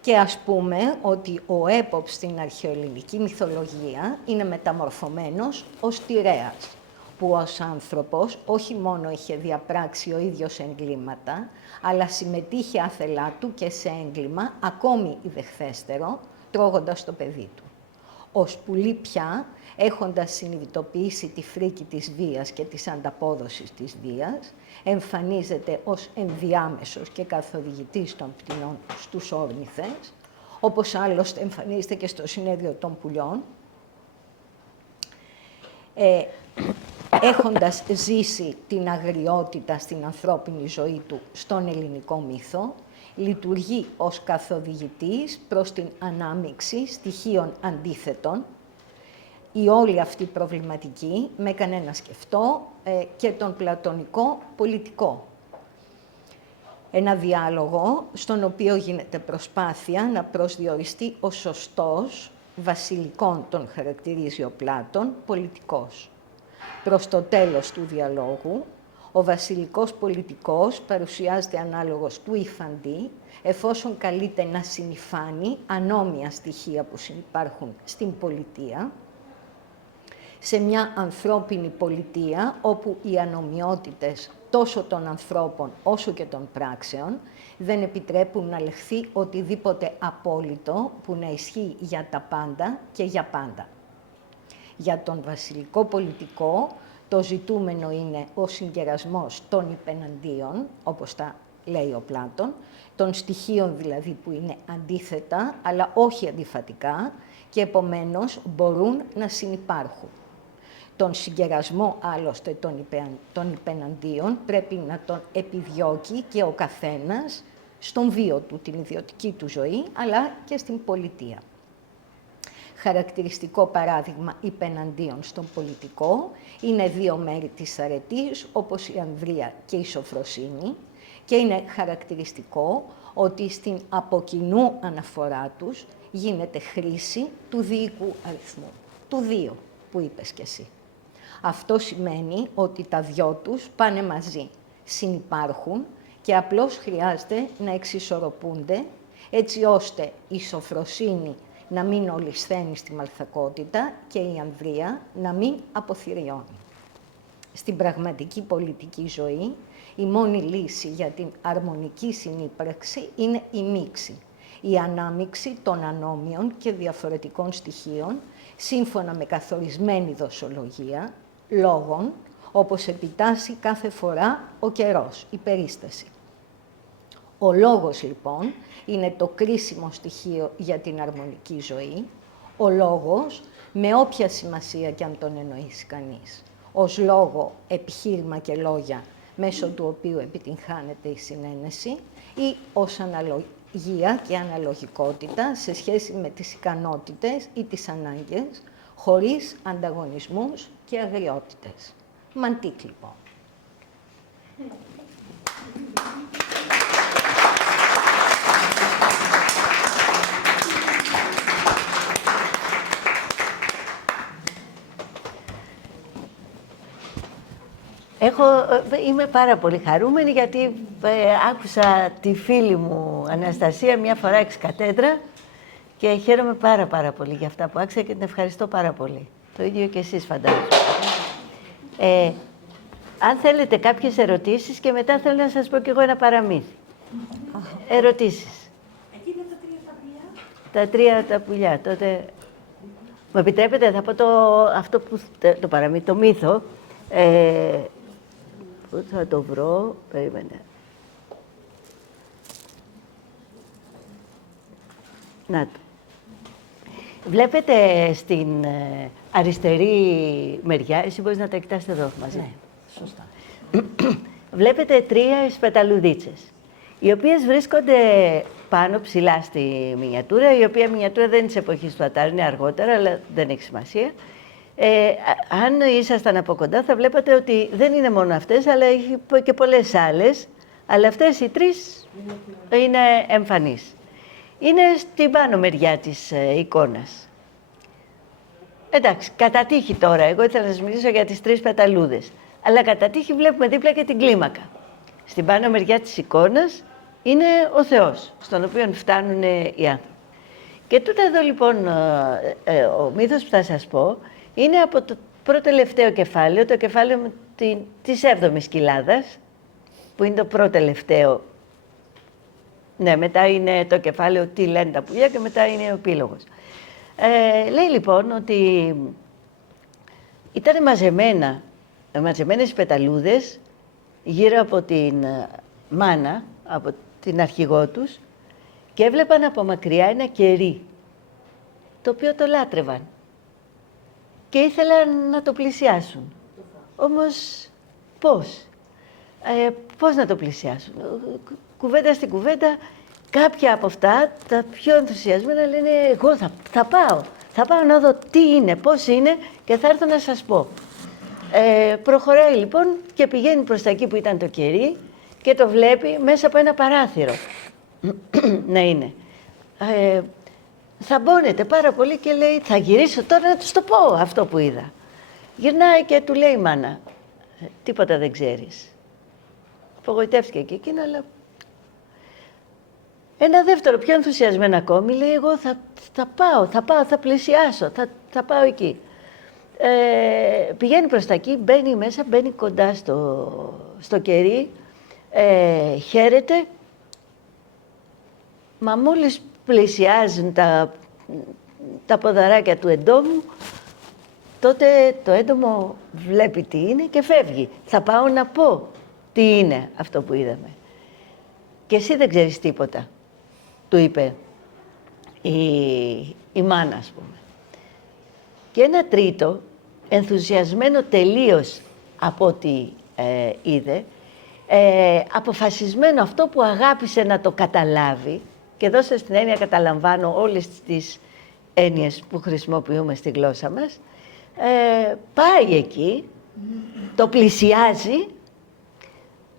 και ας πούμε ότι ο έποψ στην αρχαιοελληνική μυθολογία είναι μεταμορφωμένος ως Τηρέας, που ως άνθρωπος όχι μόνο είχε διαπράξει ο ίδιος εγκλήματα, αλλά συμμετείχε άθελά του και σε έγκλημα ακόμη ιδεχθέστερο, τρώγοντας το παιδί του. Ως πουλί πια, έχοντας συνειδητοποιήσει τη φρίκη της βίας και της ανταπόδοσης της βίας, εμφανίζεται ως ενδιάμεσος και καθοδηγητής των πτηνών στους όρνηθες, όπως άλλωστε εμφανίζεται και στο συνέδριο των πουλιών, έχοντας ζήσει την αγριότητα στην ανθρώπινη ζωή του στον ελληνικό μύθο, λειτουργεί ως καθοδηγητής προς την ανάμειξη στοιχείων αντίθετων. Η όλη αυτή προβληματική με έκανε να σκεφτώ και τον πλατωνικό πολιτικό. Ένα διάλογο στον οποίο γίνεται προσπάθεια να προσδιοριστεί ο σωστός, βασιλικών τον χαρακτηρίζει ο Πλάτων, πολιτικός. Προς το τέλος του διαλόγου, ο βασιλικός πολιτικός παρουσιάζεται ανάλογος του υφαντή, εφόσον καλείται να συνυφάνει ανώμια στοιχεία που συνυπάρχουν στην πολιτεία, σε μια ανθρώπινη πολιτεία όπου οι ανομοιότητες τόσο των ανθρώπων όσο και των πράξεων δεν επιτρέπουν να λεχθεί οτιδήποτε απόλυτο που να ισχύει για τα πάντα και για πάντα. Για τον βασιλικό πολιτικό το ζητούμενο είναι ο συγκερασμός των υπεναντίων, όπως τα λέει ο Πλάτων, των στοιχείων δηλαδή που είναι αντίθετα αλλά όχι αντιφατικά και επομένως μπορούν να συνυπάρχουν. Τον συγκερασμό άλλωστε των υπεναντίων πρέπει να τον επιδιώκει και ο καθένας στον βίο του, την ιδιωτική του ζωή, αλλά και στην πολιτεία. Χαρακτηριστικό παράδειγμα υπεναντίων στον πολιτικό είναι δύο μέρη της αρετής, όπως η ανδρεία και η σοφροσύνη, και είναι χαρακτηριστικό ότι στην από-κοινού αναφορά τους γίνεται χρήση του διοικού αριθμού, του 2 που είπες κι εσύ. Αυτό σημαίνει ότι τα δυο τους πάνε μαζί, συνυπάρχουν και απλώς χρειάζεται να εξισορροπούνται έτσι ώστε η σοφροσύνη να μην ολισθαίνει στη μαλθακότητα και η ανδρεία να μην αποθυριώνει. Στην πραγματική πολιτική ζωή, η μόνη λύση για την αρμονική συνύπαρξη είναι η μίξη, η ανάμιξη των ανώμιων και διαφορετικών στοιχείων, σύμφωνα με καθορισμένη δοσολογία, λόγων, όπως επιτάσσει κάθε φορά ο καιρός, η περίσταση. Ο λόγος, λοιπόν, είναι το κρίσιμο στοιχείο για την αρμονική ζωή, ο λόγος με όποια σημασία και αν τον εννοήσει κανείς. Ως λόγο, επιχείρημα και λόγια, μέσω του οποίου επιτυγχάνεται η συνένεση, ή ως αναλογία και αναλογικότητα σε σχέση με τις ικανότητες ή τις ανάγκες, χωρίς ανταγωνισμούς και αγριότητες. Μαντίκ, λοιπόν. Είμαι πάρα πολύ χαρούμενη γιατί άκουσα τη φίλη μου Αναστασία μια φορά εξ κατέντρα και χαίρομαι πάρα πολύ για αυτά που άκουσα και την ευχαριστώ πάρα πολύ. Το ίδιο και εσείς φαντάζομαι. Αν θέλετε κάποιες ερωτήσεις και μετά θέλω να σας πω κι εγώ ένα παραμύθι. Ερωτήσεις. Εκείνα τα 3 τα πουλιά. Τα 3 τα πουλιά. Τότε... Μου επιτρέπετε, θα πω αυτό που, το παραμύθι, το μύθο. Πού θα το βρω, περίμενε. Να το. Βλέπετε στην αριστερή μεριά, εσύ μπορείς να τα κοιτάς εδώ μαζί. Ναι, σωστά. Βλέπετε 3 σπεταλουδίτσες, οι οποίες βρίσκονται πάνω ψηλά στη μινιατούρα, η οποία μινιατούρα δεν είναι της εποχής του Ατάρ, είναι αργότερα, αλλά δεν έχει σημασία. Αν ήσασταν από κοντά θα βλέπατε ότι δεν είναι μόνο αυτές, αλλά έχει και πολλές άλλες, αλλά αυτές οι 3 είναι εμφανείς. Είναι στην πάνω μεριά της εικόνας. Εντάξει, κατά τύχη τώρα, εγώ ήθελα να σας μιλήσω για τις 3 πεταλούδες, αλλά κατά τύχη βλέπουμε δίπλα και την κλίμακα. Στην πάνω μεριά της εικόνας είναι ο Θεός, στον οποίο φτάνουν οι άνθρωποι. Και τούτα εδώ λοιπόν, ο μύθος που θα σας πω, είναι από το πρώτο τελευταίο κεφάλαιο, το κεφάλαιο της 7ης Κοιλάδας, που είναι το πρώτο τελευταίο. Ναι, μετά είναι το κεφάλαιο «Τι λένε τα πουλιά» και μετά είναι ο επίλογος. Λέει λοιπόν ότι ήταν μαζεμένες οι πεταλούδες γύρω από την μάνα, από την αρχηγό τους, και έβλεπαν από μακριά ένα κερί, το οποίο το λάτρευαν. και ήθελαν να το πλησιάσουν. Όμως πώς? Πώς να το πλησιάσουν? Κουβέντα στην κουβέντα, κάποια από αυτά, τα πιο ενθουσιασμένα λένε εγώ θα πάω να δω τι είναι, πώς είναι και θα έρθω να σας πω. Προχωράει λοιπόν και πηγαίνει προς τα εκεί που ήταν το κερί και το βλέπει μέσα από ένα παράθυρο να είναι. Θαμπώνεται πάρα πολύ και λέει θα γυρίσω τώρα να τους το πω αυτό που είδα. Γυρνάει και του λέει η μάνα, τίποτα δεν ξέρεις. Απογοητεύτηκε και εκείνο, αλλά ένα δεύτερο πιο ενθουσιασμένο ακόμη λέει εγώ θα πλησιάσω, θα πάω εκεί. Πηγαίνει προς τα εκεί, μπαίνει μέσα, μπαίνει κοντά στο κερί, χαίρεται, μα μόλις πλησιάζουν τα ποδαράκια του εντόμου, τότε το έντομο βλέπει τι είναι και φεύγει. Θα πάω να πω τι είναι αυτό που είδαμε. Και εσύ δεν ξέρεις τίποτα, του είπε η μάνα, ας πούμε. Και ένα τρίτο, ενθουσιασμένο τελείως από ό,τι είδε, αποφασισμένο αυτό που αγάπησε να το καταλάβει, και εδώ σας την έννοια καταλαμβάνω όλες τις έννοιες που χρησιμοποιούμε στη γλώσσα μας, πάει εκεί, το πλησιάζει,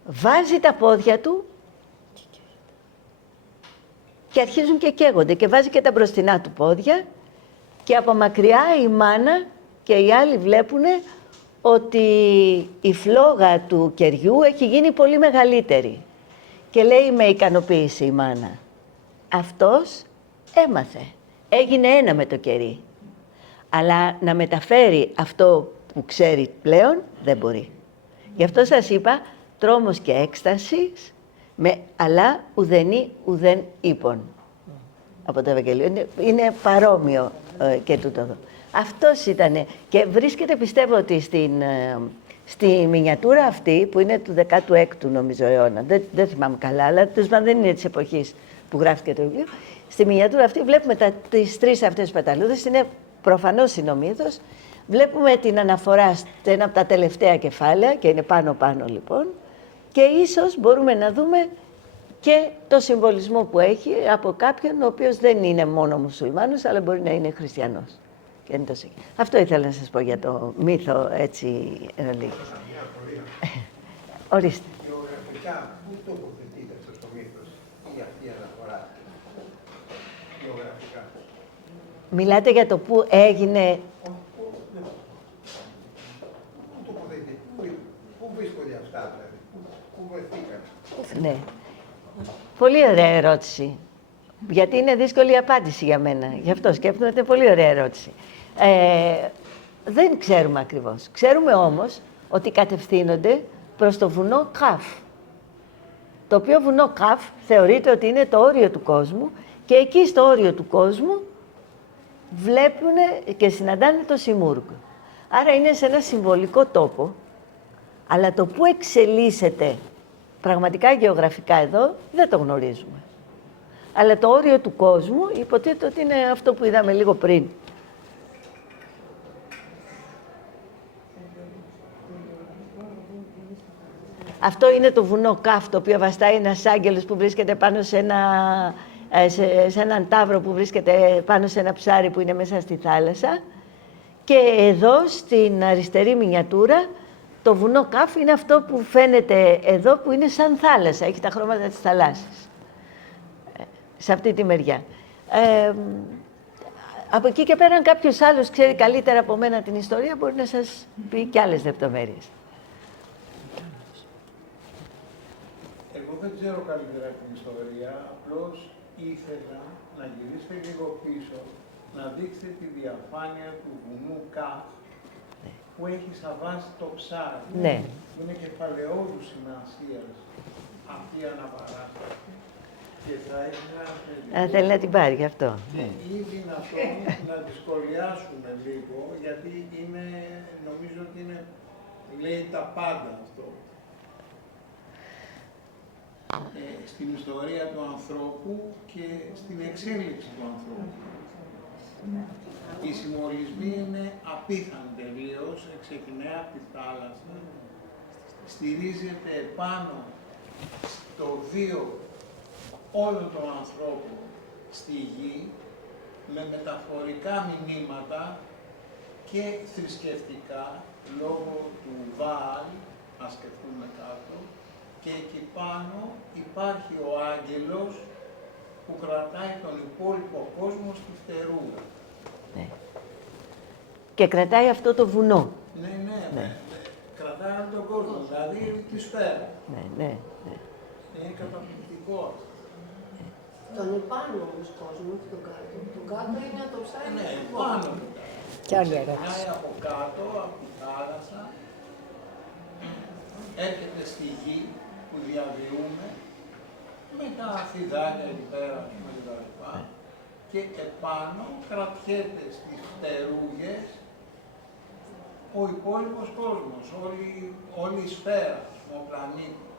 βάζει τα πόδια του και αρχίζουν και καίγονται και βάζει και τα μπροστινά του πόδια και από μακριά η μάνα και οι άλλοι βλέπουν ότι η φλόγα του κεριού έχει γίνει πολύ μεγαλύτερη. Και λέει με ικανοποίηση η μάνα, αυτός έμαθε, έγινε ένα με το κερί. Αλλά να μεταφέρει αυτό που ξέρει πλέον δεν μπορεί. Γι' αυτό σας είπα τρόμος και έκστασης, αλλά ουδενή ουδέν ύπον. Από το Ευαγγέλιο. Είναι παρόμοιο και τούτο εδώ. Αυτός ήτανε. Και βρίσκεται, πιστεύω, ότι στη μινιατούρα αυτή, που είναι του 16ου νομίζω αιώνα, δεν θυμάμαι καλά, αλλά δεν είναι της εποχής που γράφτηκε το βιβλίο. Στη μινιατούρα αυτή βλέπουμε τις τρεις αυτές πεταλούδες, είναι προφανώς συνομήθως. Βλέπουμε την αναφορά σε ένα από τα τελευταία κεφάλαια και είναι πάνω-πάνω λοιπόν. Και ίσως μπορούμε να δούμε και το συμβολισμό που έχει από κάποιον ο οποίος δεν είναι μόνο μουσουλμάνος, αλλά μπορεί να είναι χριστιανός. Και είναι τόσο... Αυτό ήθελα να σας πω για το μύθο, έτσι, εν ολίγης. Ορίστε. Γεωγραφικά, πού τοποθετείται αυτός ο μύθος ή αυτή η αναφορά, γεωγραφικά? Μιλάτε για το πού έγινε... Πού τοποθετείται, πού βρίσκονται αυτά, δηλαδή, πού βρεθήκαν? Ναι. Πολύ ωραία ερώτηση. Γιατί είναι δύσκολη η απάντηση για μένα. Γι' αυτό σκέφτομαι ότι είναι πολύ ωραία ερώτηση. Δεν ξέρουμε ακριβώς. Ξέρουμε όμως ότι κατευθύνονται προς το βουνό Καφ. Το οποίο βουνό Καφ θεωρείται ότι είναι το όριο του κόσμου και εκεί στο όριο του κόσμου βλέπουν και συναντάνε το Σιμούργκ. Άρα είναι σε ένα συμβολικό τόπο, αλλά το που εξελίσσεται πραγματικά γεωγραφικά εδώ δεν το γνωρίζουμε. Αλλά το όριο του κόσμου υποτίθεται ότι είναι αυτό που είδαμε λίγο πριν. Αυτό είναι το βουνό Καφ, το οποίο βαστάει ένας άγγελος που βρίσκεται πάνω σε έναν ταύρο που βρίσκεται πάνω σε ένα ψάρι που είναι μέσα στη θάλασσα. Και εδώ στην αριστερή μινιατούρα το βουνό Καφ είναι αυτό που φαίνεται εδώ που είναι σαν θάλασσα, έχει τα χρώματα της θαλάσσης. Σε αυτή τη μεριά. Από εκεί και πέρα, αν κάποιος άλλος ξέρει καλύτερα από μένα την ιστορία, μπορεί να σας πει και άλλες λεπτομέρειες. Εγώ δεν ξέρω καλύτερα την ιστορία, απλώς ήθελα να γυρίσετε λίγο πίσω, να δείξετε τη διαφάνεια του βουνού Καφ, που έχει σαν βάση το ψάρι. Ναι. Είναι κεφαλαιόδου σημασίας αυτή η αναπαράσταση. Και θα ήθελα Θέλει να την πάρει γι' αυτό. ή δυνατόν να τη σχολιάσουμε λίγο, γιατί είναι, νομίζω ότι είναι, λέει τα πάντα αυτό. Στην ιστορία του ανθρώπου και στην εξέλιξη του ανθρώπου. Οι συμβολισμοί είναι απίθανοι τελείως, ξεκινάει από τη θάλασσα, στηρίζεται επάνω στο βίο όλων των ανθρώπων στη γη, με μεταφορικά μηνύματα και θρησκευτικά, λόγω του Βάαλ, ας σκεφτούμε κάτω, και εκεί πάνω υπάρχει ο άγγελος που κρατάει τον υπόλοιπο κόσμο στη φτερούγα. Ναι. Και κρατάει αυτό το βουνό. Ναι. Κρατάει όλο τον κόσμο, δηλαδή τη σφαίρα. Ναι. Είναι καταπληκτικό αυτό. Τον επάνω όμως κόσμο, όχι τον κάτω. Τον κάτω είναι το ψάρι. Ναι, πάνω. Κι άλλη ερώτηση. Ξεκινάει από κάτω, από τη θάλασσα, έρχεται στη γη που διαβιούμε, με τα φιδάκια εκεί πέρα, και επάνω κρατιέται στις φτερούγες ο υπόλοιπος κόσμος, όλη η σφαίρα, ο πλανήτης.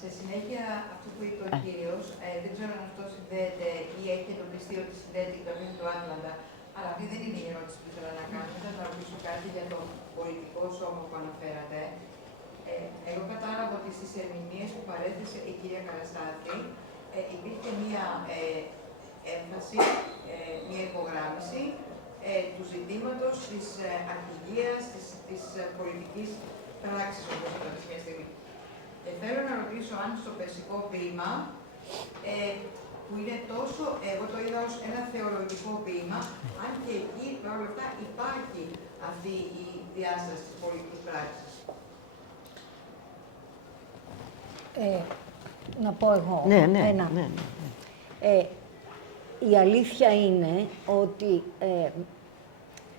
Σε συνέχεια αυτό που είπε ο κύριος, δεν ξέρω αν αυτό συνδέεται ή έχει εντοπιστεί ότι συνδέεται και το αφήνει του Άτλαντα, αλλά αυτή δεν είναι η ερώτηση που ήθελα να κάνω. Ήθελα να ρωτήσω κάτι για το πολιτικό σώμα που αναφέρατε. Εγώ κατάλαβα ότι στις ερμηνείες που παρέθεσε η κυρία Καραστάθη υπήρχε μία έμφαση, μία υπογράμμιση του ζητήματος της αρχηγίας, της πολιτικής πράξης, όπως είπατε μια στιγμή. Θέλω να ρωτήσω αν στο περσικό ποίημα, που είναι τόσο, εγώ το είδα ως ένα θεολογικό ποίημα, αν και εκεί παρόλα αυτά υπάρχει αυτή η διάσταση της πολιτικής πράξης. Να πω εγώ. Ναι. Η αλήθεια είναι ότι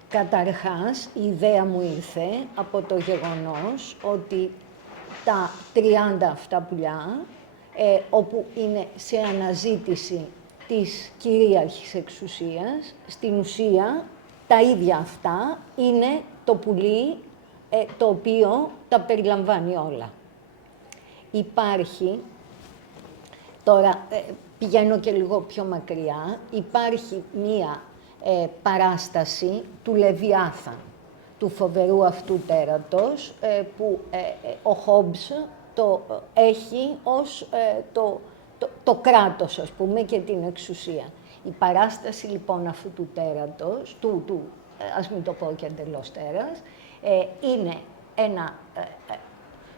καταρχάς η ιδέα μου ήρθε από το γεγονός ότι τα 30 αυτά πουλιά, όπου είναι σε αναζήτηση της κυρίαρχης εξουσίας, στην ουσία τα ίδια αυτά είναι το πουλί το οποίο τα περιλαμβάνει όλα. Υπάρχει, τώρα πηγαίνω και λίγο πιο μακριά, υπάρχει μία παράσταση του Λεβιάθαν, του φοβερού αυτού τέρατος, που ο Χόμπς το έχει ως το κράτος, ας πούμε, και την εξουσία. Η παράσταση, λοιπόν, αυτού του τέρατος, ας μην το πω και εντελώς τέρας, είναι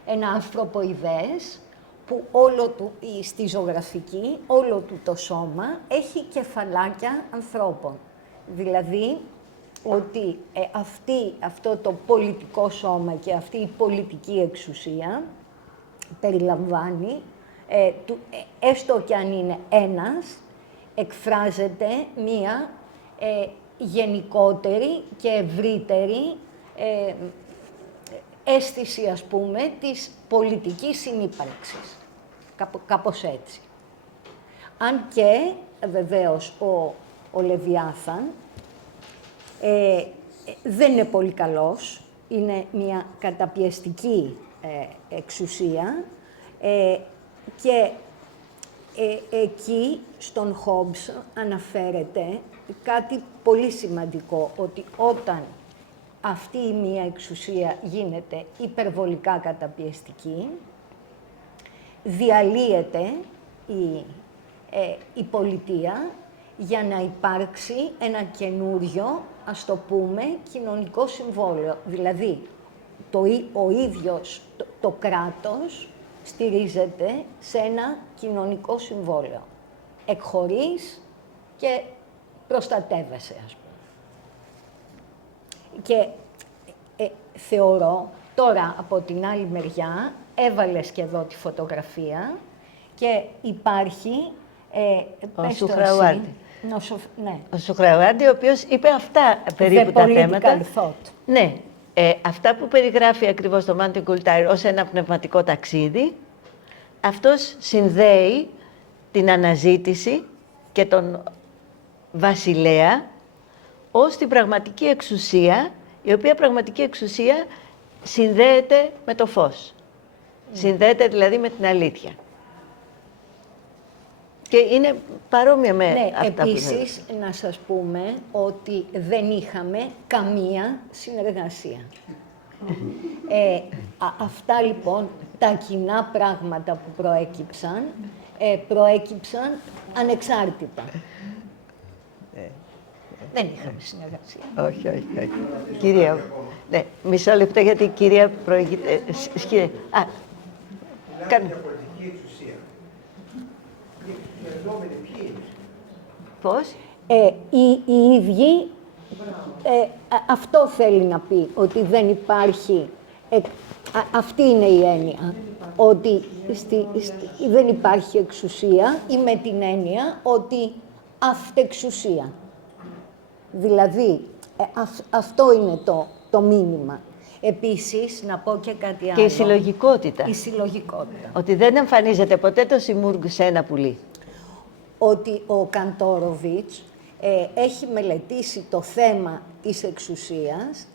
ένα ανθρωποειδές που όλο του, στη ζωγραφική, όλο του το σώμα έχει κεφαλάκια ανθρώπων. Δηλαδή, ότι αυτό το πολιτικό σώμα και αυτή η πολιτική εξουσία περιλαμβάνει, έστω και αν είναι ένας, εκφράζεται μία γενικότερη και ευρύτερη αίσθηση, ας πούμε, της πολιτικής συνύπαρξης. Κάπως έτσι. Αν και, βεβαίως, ο Λεβιάθαν δεν είναι πολύ καλός, είναι μια καταπιεστική εξουσία και εκεί στον Χόμπς αναφέρεται κάτι πολύ σημαντικό, ότι όταν αυτή η μία εξουσία γίνεται υπερβολικά καταπιεστική, διαλύεται η πολιτεία για να υπάρξει ένα καινούριο, ας το πούμε, κοινωνικό συμβόλαιο. Δηλαδή, ο ίδιος το κράτος στηρίζεται σε ένα κοινωνικό συμβόλαιο. Εκχωρείς και προστατεύεσαι, ας πούμε. Και θεωρώ, τώρα από την άλλη μεριά, έβαλες και εδώ τη φωτογραφία και υπάρχει... ο Σουχρεουάρντι. Ναι. Ο Σουχρεουάρντι, ο οποίος είπε αυτά περίπου τα θέματα. Ναι, αυτά που περιγράφει ακριβώς το Μάντιο Γκουλτάρι ως ένα πνευματικό ταξίδι, αυτός συνδέει την αναζήτηση και τον βασιλέα ως την πραγματική εξουσία, η οποία πραγματική εξουσία συνδέεται με το φως. Συνδέεται δηλαδή με την αλήθεια. Και είναι παρόμοια με Ναι, αυτά επίσης, να σας πούμε ότι δεν είχαμε καμία συνεργασία. Αυτά λοιπόν, τα κοινά πράγματα που προέκυψαν ανεξάρτητα. Δεν είχαμε συνεργασία. Όχι, όχι, όχι. Κυρία, ναι, μισό λεπτό γιατί η κυρία προηγείται. Μιλάμε για πολιτική εξουσία. Οι εργαζόμενοι ποιοι είναι? Πώς? Οι ίδιοι, αυτό θέλει να πει, ότι δεν υπάρχει, αυτή είναι η έννοια, ότι δεν υπάρχει εξουσία ή με την έννοια ότι αυτεξουσία. Δηλαδή, αυτό είναι το μήνυμα. Επίσης, να πω και κάτι άλλο. Και η συλλογικότητα. Η συλλογικότητα. Ότι δεν εμφανίζεται ποτέ το Σιμούργκ σε ένα πουλί. Ότι ο Καντόροβιτς έχει μελετήσει το θέμα της εξουσίας,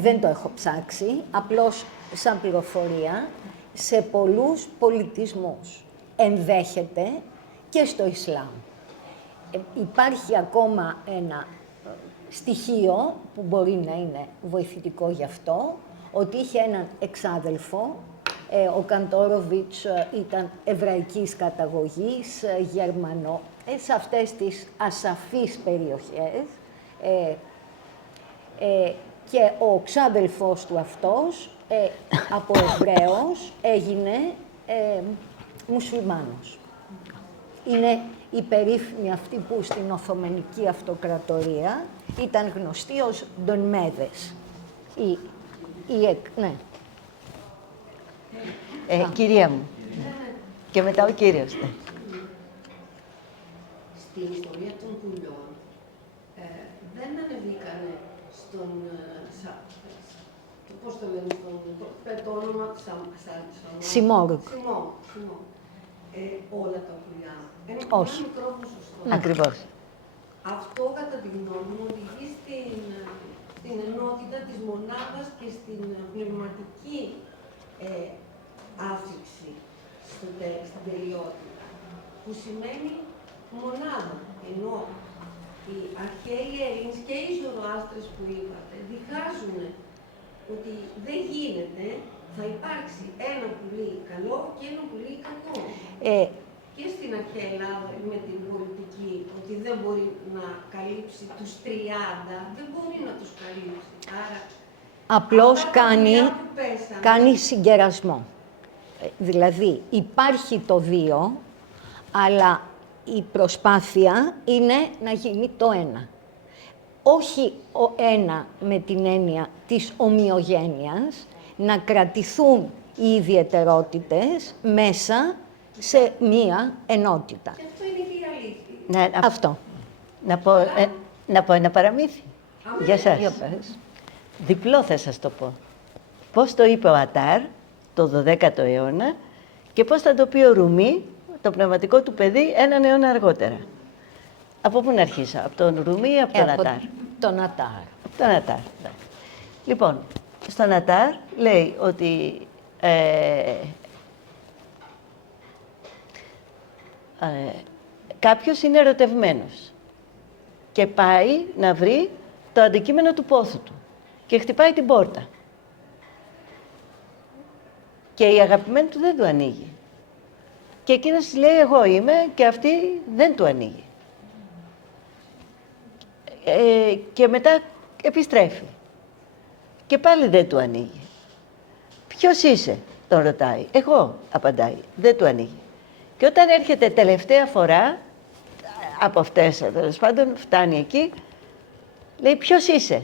δεν το έχω ψάξει, απλώς σαν πληροφορία, σε πολλούς πολιτισμούς. Ενδέχεται και στο Ισλάμ. Υπάρχει ακόμα ένα στοιχείο που μπορεί να είναι βοηθητικό γι' αυτό, ότι είχε έναν εξάδελφο, ο Καντόροβιτς ήταν εβραϊκής καταγωγής, Γερμανό, σε αυτές τις ασαφείς περιοχές, και ο ξάδελφος του αυτός, από Εβραίος, έγινε μουσουλμάνος. Είναι η περίφημη αυτή που στην Οθωμανική Αυτοκρατορία ήταν γνωστή ως Ντον Μέδες. Ναι. Κυρία μου. Και μετά ο κύριος. Ναι. Στην ιστορία των πουλιών δεν ανεβήκανε στον πώς το λένε, το όνομα Σιμόργκ. Όλα τα πουλιά. Ένα Όχι. μικρό ποσοστό. Ακριβώς. Αυτό, κατά τη γνώμη μου, οδηγεί στην ενότητα της μονάδας και στην πνευματική άφηξη στην τελειότητα, που σημαίνει μονάδα. Ενώ οι αρχαίοι Έλληνες και οι Ζωροάστρες που είπατε διχάζουν ότι δεν γίνεται, θα υπάρξει ένα πουλί καλό και ένα πουλί κακό. Και στην αρχαία Ελλάδα με την πολιτική, ότι δεν μπορεί να καλύψει τους 30, δεν μπορεί να τους καλύψει. Άρα, απλώς πέσανε, κάνει συγκερασμό. Δηλαδή, υπάρχει το 2, αλλά η προσπάθεια είναι να γίνει το 1. Όχι ο 1 με την έννοια της ομοιογένειας, να κρατηθούν οι ιδιαιτερότητες μέσα σε μία ενότητα. και αυτό είναι και η αλήθεια. Ναι, Αυτό. να πω ένα παραμύθι. Για σας. Για πες. Διπλό θα σας το πω. Πώς το είπε ο Ατάρ το 12ο αιώνα και πώς θα το πει ο Ρουμί, το πνευματικό του παιδί, έναν αιώνα αργότερα. Από πού να αρχίσω, από τον Ρουμί ή από τον Ατάρ? Τον Ατάρ. Από τον Ατάρ. Λοιπόν, στον Ατάρ λέει ότι κάποιος είναι ερωτευμένος και πάει να βρει το αντικείμενο του πόθου του και χτυπάει την πόρτα. Και η αγαπημένη του δεν του ανοίγει. Και εκείνος της λέει εγώ είμαι και αυτή δεν του ανοίγει. Και μετά επιστρέφει. Και πάλι δεν του ανοίγει. Ποιος είσαι, τον ρωτάει. Εγώ, απαντάει. Δεν του ανοίγει. Και όταν έρχεται τελευταία φορά, από αυτές, τέλος πάντων, φτάνει εκεί, λέει ποιος είσαι.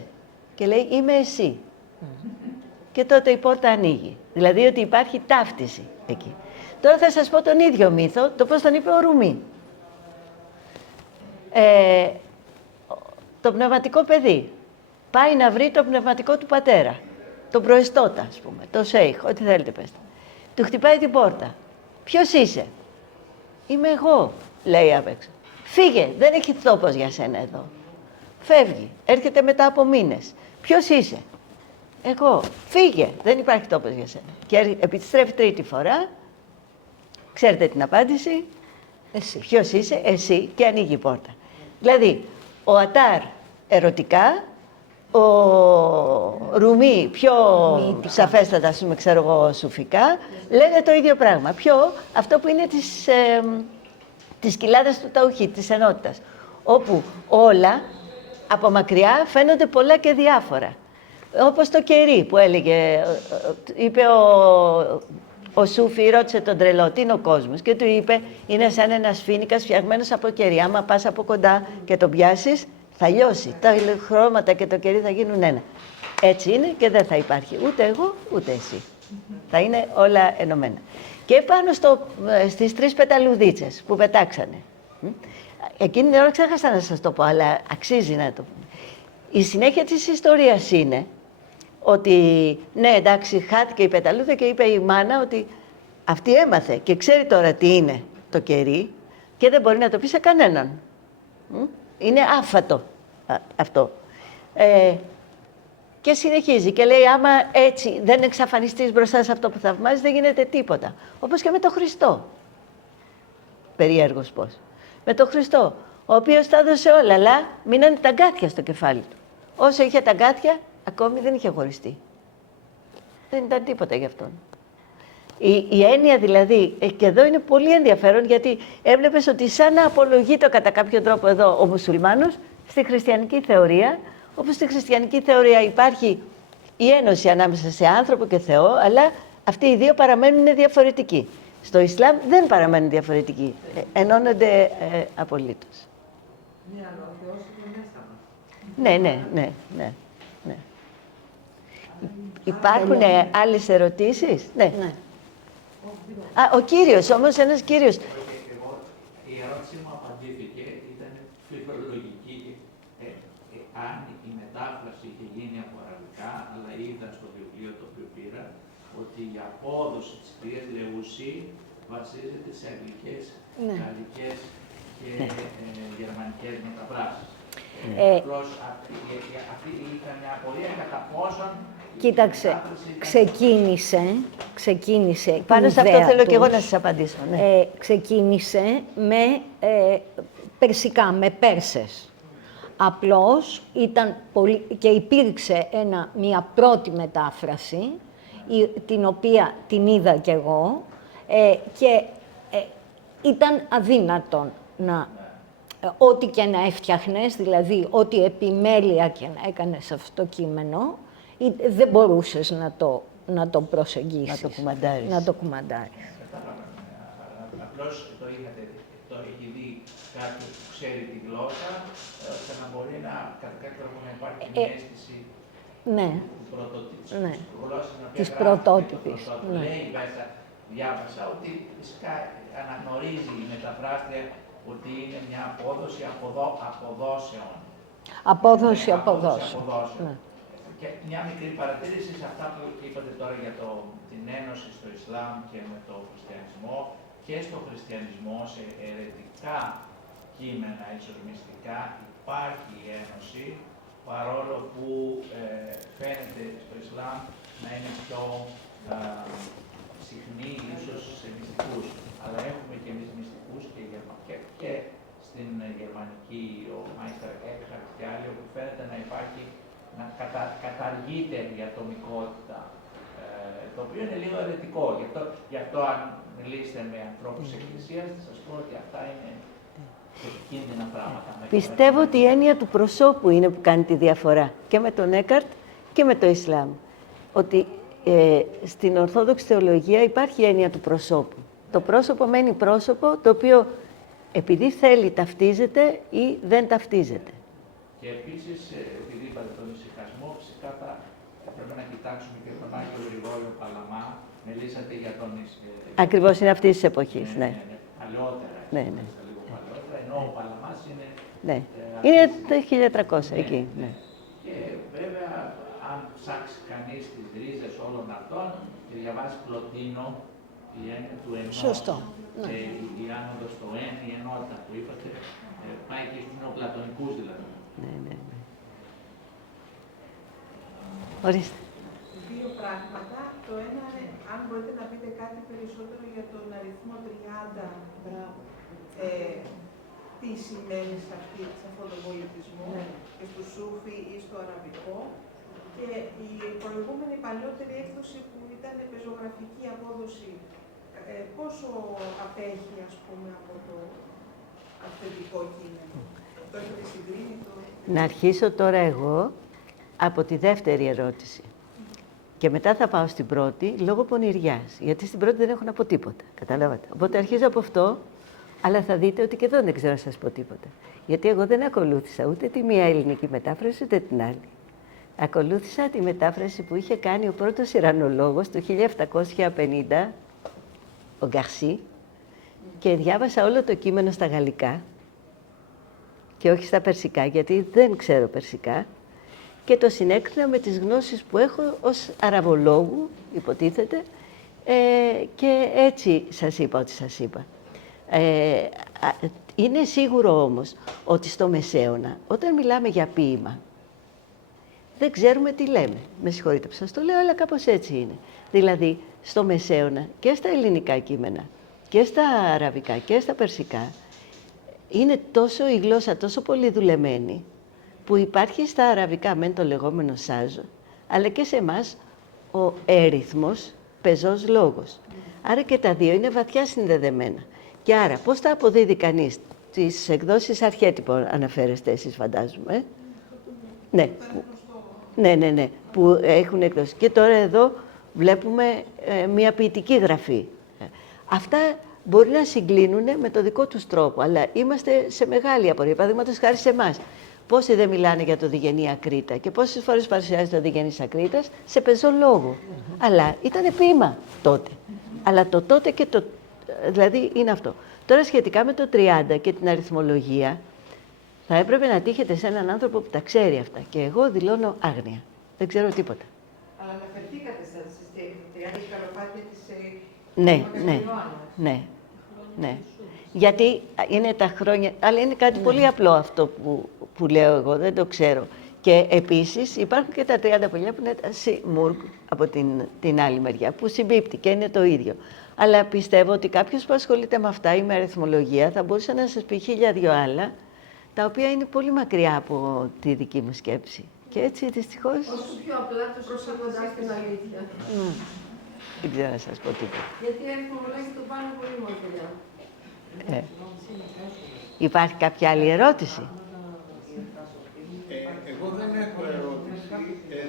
Και λέει είμαι εσύ. Και τότε η πόρτα ανοίγει. Δηλαδή ότι υπάρχει ταύτιση εκεί. Τώρα θα σας πω τον ίδιο μύθο, το πώς τον είπε ο Ρουμί. Το πνευματικό παιδί πάει να βρει το πνευματικό του πατέρα, τον προεστώτα, ας πούμε, τον σέιχ, ό,τι θέλετε πέστε. Του χτυπάει την πόρτα. Ποιος είσαι? Είμαι εγώ, λέει απ' έξω. Φύγε, δεν έχει τόπος για σένα εδώ. Φεύγει, έρχεται μετά από μήνες. Ποιος είσαι? Εγώ. Φύγε, δεν υπάρχει τόπος για σένα. Και επιστρέφει τρίτη φορά. Ξέρετε την απάντηση? Εσύ. Ποιος είσαι, εσύ, και ανοίγει η πόρτα. Δηλαδή, ο Ατάρ ερωτικά, ο Ρουμί πιο σαφέστατα, ας πούμε, ξέρω εγώ, σουφικά, λένε το ίδιο πράγμα. Αυτό που είναι της κοιλάδας του Ταουχή, της ενότητας, όπου όλα από μακριά φαίνονται πολλά και διάφορα. Όπως το κερί που έλεγε, είπε ο Σούφι, ρώτησε τον τρελό, τι είναι ο κόσμος, και του είπε, είναι σαν ένας φοίνικας φτιαγμένος από κερί. Άμα πας από κοντά και τον πιάσεις, θα λιώσει. Τα χρώματα και το κερί θα γίνουν ένα. Έτσι είναι και δεν θα υπάρχει ούτε εγώ, ούτε εσύ. Θα είναι όλα ενωμένα. Και πάνω στις 3 πεταλουδίτσες που πετάξανε. Εκείνη την ώρα ξέχασα να σας το πω, αλλά αξίζει να το πούμε. Η συνέχεια της ιστορίας είναι ότι, ναι, εντάξει, χάθηκε η πεταλούδα και είπε η μάνα ότι αυτή έμαθε και ξέρει τώρα τι είναι το κερί και δεν μπορεί να το πει σε κανέναν. Είναι άφατο αυτό. Και συνεχίζει και λέει, άμα έτσι δεν εξαφανιστείς μπροστά σε αυτό που θαυμάζεις, δεν γίνεται τίποτα. Όπως και με τον Χριστό. Περίεργος πώς. Με τον Χριστό, ο οποίος τα έδωσε όλα, αλλά μείνανε τα αγκάθια στο κεφάλι του. Όσο είχε τα αγκάθια, ακόμη δεν είχε χωριστεί. Δεν ήταν τίποτα γι' αυτόν. Η έννοια δηλαδή, και εδώ είναι πολύ ενδιαφέρον, γιατί έβλεπες ότι σαν να απολογείται κατά κάποιο τρόπο εδώ ο μουσουλμάνος στη χριστιανική θεωρία, όπως στη χριστιανική θεωρία υπάρχει η ένωση ανάμεσα σε άνθρωπο και Θεό, αλλά αυτοί οι δύο παραμένουν διαφορετικοί. Στο Ισλάμ δεν παραμένουν διαφορετικοί, ενώνονται απολύτως. Ναι, αλλά ο Θεός είναι μέσα μας. Ναι. Υπάρχουν άλλες ερωτήσεις? Ναι. Ο κύριος, όμως, ένας κύριος. Η ερώτησή μου απαντήθηκε, ήταν φιλολογική. Αν η μετάφραση είχε γίνει από αραβικά, αλλά είδα στο βιβλίο το οποίο πήρα, ότι η απόδοση της κυρίας Λεουσί βασίζεται σε αγγλικές, γαλλικές και γερμανικές μεταφράσεις. Απλώς αυτή είχα μια απορία κατά πόσον. Κοίταξε, ξεκίνησε Πάνω σε αυτό θέλω και εγώ να σας απαντήσω. Ναι. Ξεκίνησε με περσικά, με Πέρσες. Απλώς ήταν και υπήρξε μια πρώτη μετάφραση, την οποία την είδα κι εγώ, και ήταν αδύνατον να... Ό,τι και να έφτιαχνες, δηλαδή ό,τι επιμέλεια και να έκανες αυτό το κείμενο, δεν μπορούσες να το προσεγγίσεις. Να το κουμαντάρεις. Απλώς το έχει δει κάποιος που ξέρει τη γλώσσα, ώστε να μπορεί κατά κάποιο τρόπο να υπάρχει μια αίσθηση της πρωτότυπης. Λέει μέσα, διάβασα, ότι φυσικά αναγνωρίζει η μεταφράστρια ότι είναι μια απόδοση αποδόσεων. Απόδοση. Και μια μικρή παρατήρηση σε αυτά που είπατε τώρα για την ένωση στο Ισλάμ και με τον χριστιανισμό. Και στο χριστιανισμό, σε αιρετικά κείμενα, ίσως μυστικά, υπάρχει η ένωση, παρόλο που φαίνεται στο Ισλάμ να είναι πιο συχνή, ίσως σε μυστικούς. Αλλά έχουμε και εμείς μυστικούς και στην γερμανική, ο Μάιστερ Έκχαρτ και άλλοι, όπου φαίνεται να υπάρχει, να καταργείται η ατομικότητα, το οποίο είναι λίγο αιρετικό. Γι' αυτό αν μιλήσετε με ανθρώπους της Εκκλησίας, θα σας πω ότι αυτά είναι επικίνδυνα πράγματα. Πιστεύω ότι η έννοια του προσώπου είναι που κάνει τη διαφορά και με τον Έκχαρτ και με το Ισλάμ. Ότι στην Ορθόδοξη θεολογία υπάρχει η έννοια του προσώπου. Το πρόσωπο μένει πρόσωπο, το οποίο επειδή θέλει ταυτίζεται ή δεν ταυτίζεται. Και επίσης, επειδή είπατε τον ησυχασμό, φυσικά πρέπει να κοιτάξουμε και τον Άγιο Γρηγόριο Παλαμά. Μιλήσατε για τον ησυχασμό. Ακριβώς είναι αυτής της εποχής, ναι. Παλαιότερα, ναι. λίγο παλαιότερα, ενώ ο Παλαμάς είναι... Ναι. Είναι το 1300, εκεί. Ναι. Και βέβαια, αν ψάξει κανείς τις ρίζες όλων αυτών και διαβάσει Πλωτίνο, η έννοια του ενός. Σωστό. Και η άνοδος στο η ενότητα που είπατε, πάει και στους νεοπλατωνικούς δηλαδή. Ναι. Ορίστε. Δύο πράγματα. Το ένα είναι, αν μπορείτε να πείτε κάτι περισσότερο για τον αριθμό 30. Μπράβο. τι σημαίνει σε αυτόν τον πολιτισμό, και στο Σούφι ή στο Αραβικό. Και η προηγούμενη παλιότερη έκδοση που ήταν πεζογραφική απόδοση, πόσο απέχει, ας πούμε, από το αυθεντικό κείμενο? Το έχετε συγκρίνει? Να αρχίσω τώρα εγώ από τη δεύτερη ερώτηση. Και μετά θα πάω στην πρώτη, λόγω πονηριάς. Γιατί στην πρώτη δεν έχω να πω τίποτα. Καταλάβατε. Οπότε αρχίζω από αυτό, αλλά θα δείτε ότι και εδώ δεν ξέρω να σας πω τίποτα. Γιατί εγώ δεν ακολούθησα ούτε τη μία ελληνική μετάφραση, ούτε την άλλη. Ακολούθησα τη μετάφραση που είχε κάνει ο πρώτος Ιρανολόγος το 1750, ο Γκαρσί, και διάβασα όλο το κείμενο στα γαλλικά και όχι στα περσικά, γιατί δεν ξέρω περσικά, και το συνέκρινα με τις γνώσεις που έχω ως αραβολόγου, υποτίθεται, και έτσι σας είπα ό,τι σας είπα. Είναι σίγουρο όμως ότι στο Μεσαίωνα, όταν μιλάμε για ποίημα, δεν ξέρουμε τι λέμε. Με συγχωρείτε που σας το λέω, αλλά κάπως έτσι είναι. Δηλαδή, στο Μεσαίωνα και στα ελληνικά κείμενα και στα αραβικά και στα περσικά είναι τόσο η γλώσσα τόσο πολύ δουλεμένη, που υπάρχει στα αραβικά μεν το λεγόμενο σάζο, αλλά και σε εμάς ο έριθμος πεζός λόγος. Άρα και τα δύο είναι βαθιά συνδεδεμένα. Και άρα πώς τα αποδίδει κανείς? Τις εκδόσεις αρχέτυπο αναφέρεστε εσείς, φαντάζομαι. Ναι. Ναι, που έχουν εκδώσει. Και τώρα εδώ βλέπουμε μια ποιητική γραφή. Αυτά μπορεί να συγκλίνουν με το δικό τους τρόπο, αλλά είμαστε σε μεγάλη απορία. Παραδείγματος χάρη σε εμάς. Πόσοι δεν μιλάνε για το Διγενή Ακρίτα και πόσες φορές παρουσιάζεται ο Διγενής Ακρίτας σε πεζό λόγο. Αλλά ήταν ποίημα τότε. Αλλά το τότε και το... Δηλαδή είναι αυτό. Τώρα σχετικά με το 30 και την αριθμολογία, θα έπρεπε να τύχετε σε έναν άνθρωπο που τα ξέρει αυτά. Και εγώ δηλώνω άγνοια. Δεν ξέρω τίποτα. Αλλά αναφερθήκατε στις 30 σκαλοπάτια της Ναι. Γιατί είναι τα χρόνια... Αλλά είναι κάτι πολύ απλό αυτό που λέω εγώ, δεν το ξέρω. Και επίσης υπάρχουν και τα 30 πολιά που είναι τα Σιμούργκ από την άλλη μεριά, που συμπίπτει και είναι το ίδιο. Αλλά πιστεύω ότι κάποιος που ασχολείται με αυτά ή με αριθμολογία θα μπορούσε να σας πει 1002 άλλα, τα οποία είναι πολύ μακριά από τη δική μου σκέψη. Και έτσι δυστυχώς... Όσο πιο απλά το προσέχοντα στην αλήθεια. Δεν ξέρω να σας πω τίποτα. Γιατί αριθμολόγοι το πάνε πολύ μακριά. Υπάρχει κάποια άλλη ερώτηση? Εγώ δεν έχω ερώτηση.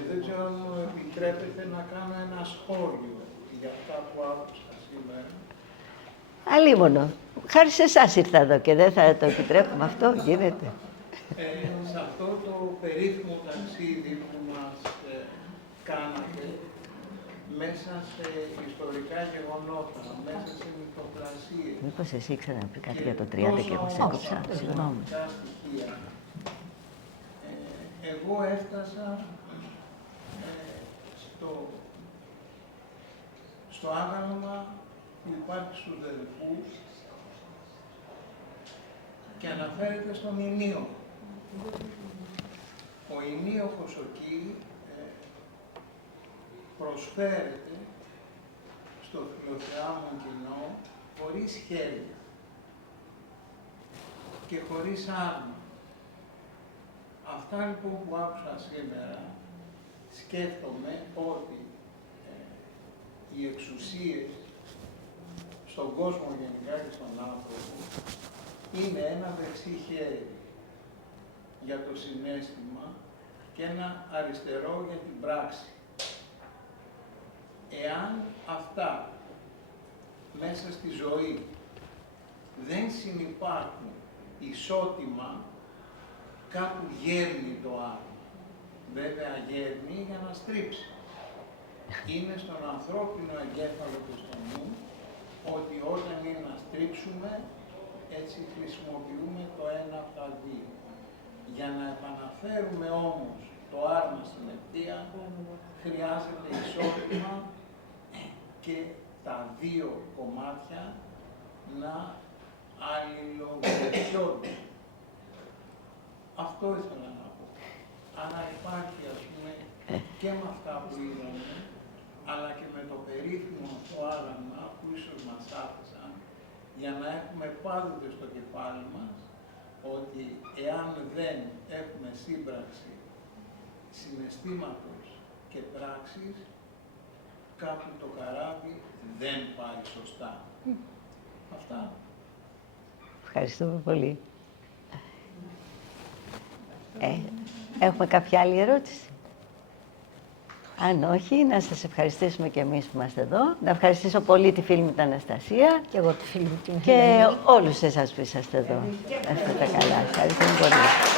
Δεν ξέρω αν μου επιτρέπετε να κάνω ένα σχόλιο για αυτά που άκουσα σήμερα. Αλίμονο. Χάρη σε εσάς ήρθα εδώ και δεν θα το επιτρέπουμε αυτό. Γίνεται. Σε αυτό το περίφημο ταξίδι που μας κάνατε μέσα σε ιστορικά γεγονότα, μέσα σε μυθοπλασίες. Μήπως εσύ ήξερα να πει κάτι για το 30 και εγώ σε έκοψα. Συγγνώμη. Εγώ έφτασα στο άγαλμα που υπάρχει στους Δελφούς και αναφέρεται στον Ηνίο. Ο Ηνίοχος εκεί προσφέρεται στο φιλοθεάμον κοινό χωρίς χέρια και χωρίς άρμα. Αυτά λοιπόν που άκουσα σήμερα, σκέφτομαι ότι οι εξουσίες στον κόσμο γενικά και στον άνθρωπο είναι ένα δεξί χέρι για το συναίσθημα και ένα αριστερό για την πράξη. Εάν αυτά μέσα στη ζωή δεν συνυπάρχουν ισότιμα, κάπου γέρνει το άλλο. Βέβαια γέρνει για να στρίψει. Είναι στον ανθρώπινο εγκέφαλο και στο νου ότι όταν είναι να στρίψουμε, έτσι χρησιμοποιούμε το ένα από τα δύο. Για να επαναφέρουμε όμως το άρμα στην ευθεία, χρειάζεται ισότιμα και τα δύο κομμάτια να αλληλοβοηθούνται. Αυτό ήθελα να πω. Άρα υπάρχει, ας πούμε, και με αυτά που είδαμε, αλλά και με το περίφημο αυτό άγαλμα που ίσως μας άφησαν, για να έχουμε πάντοτε στο κεφάλι μας ότι εάν δεν έχουμε σύμπραξη συναισθήματος και πράξης, κάπου το καράβι δεν πάει σωστά. Αυτά. Ευχαριστούμε πολύ. Έχουμε κάποια άλλη ερώτηση? Αν όχι, να σας ευχαριστήσουμε και εμείς που είμαστε εδώ. Να ευχαριστήσω πολύ τη φίλη μου την Αναστασία. Και εγώ τη φίλη μου την Και όλους εσάς που είσαστε εδώ. Να είστε καλά. Ευχαριστούμε πολύ.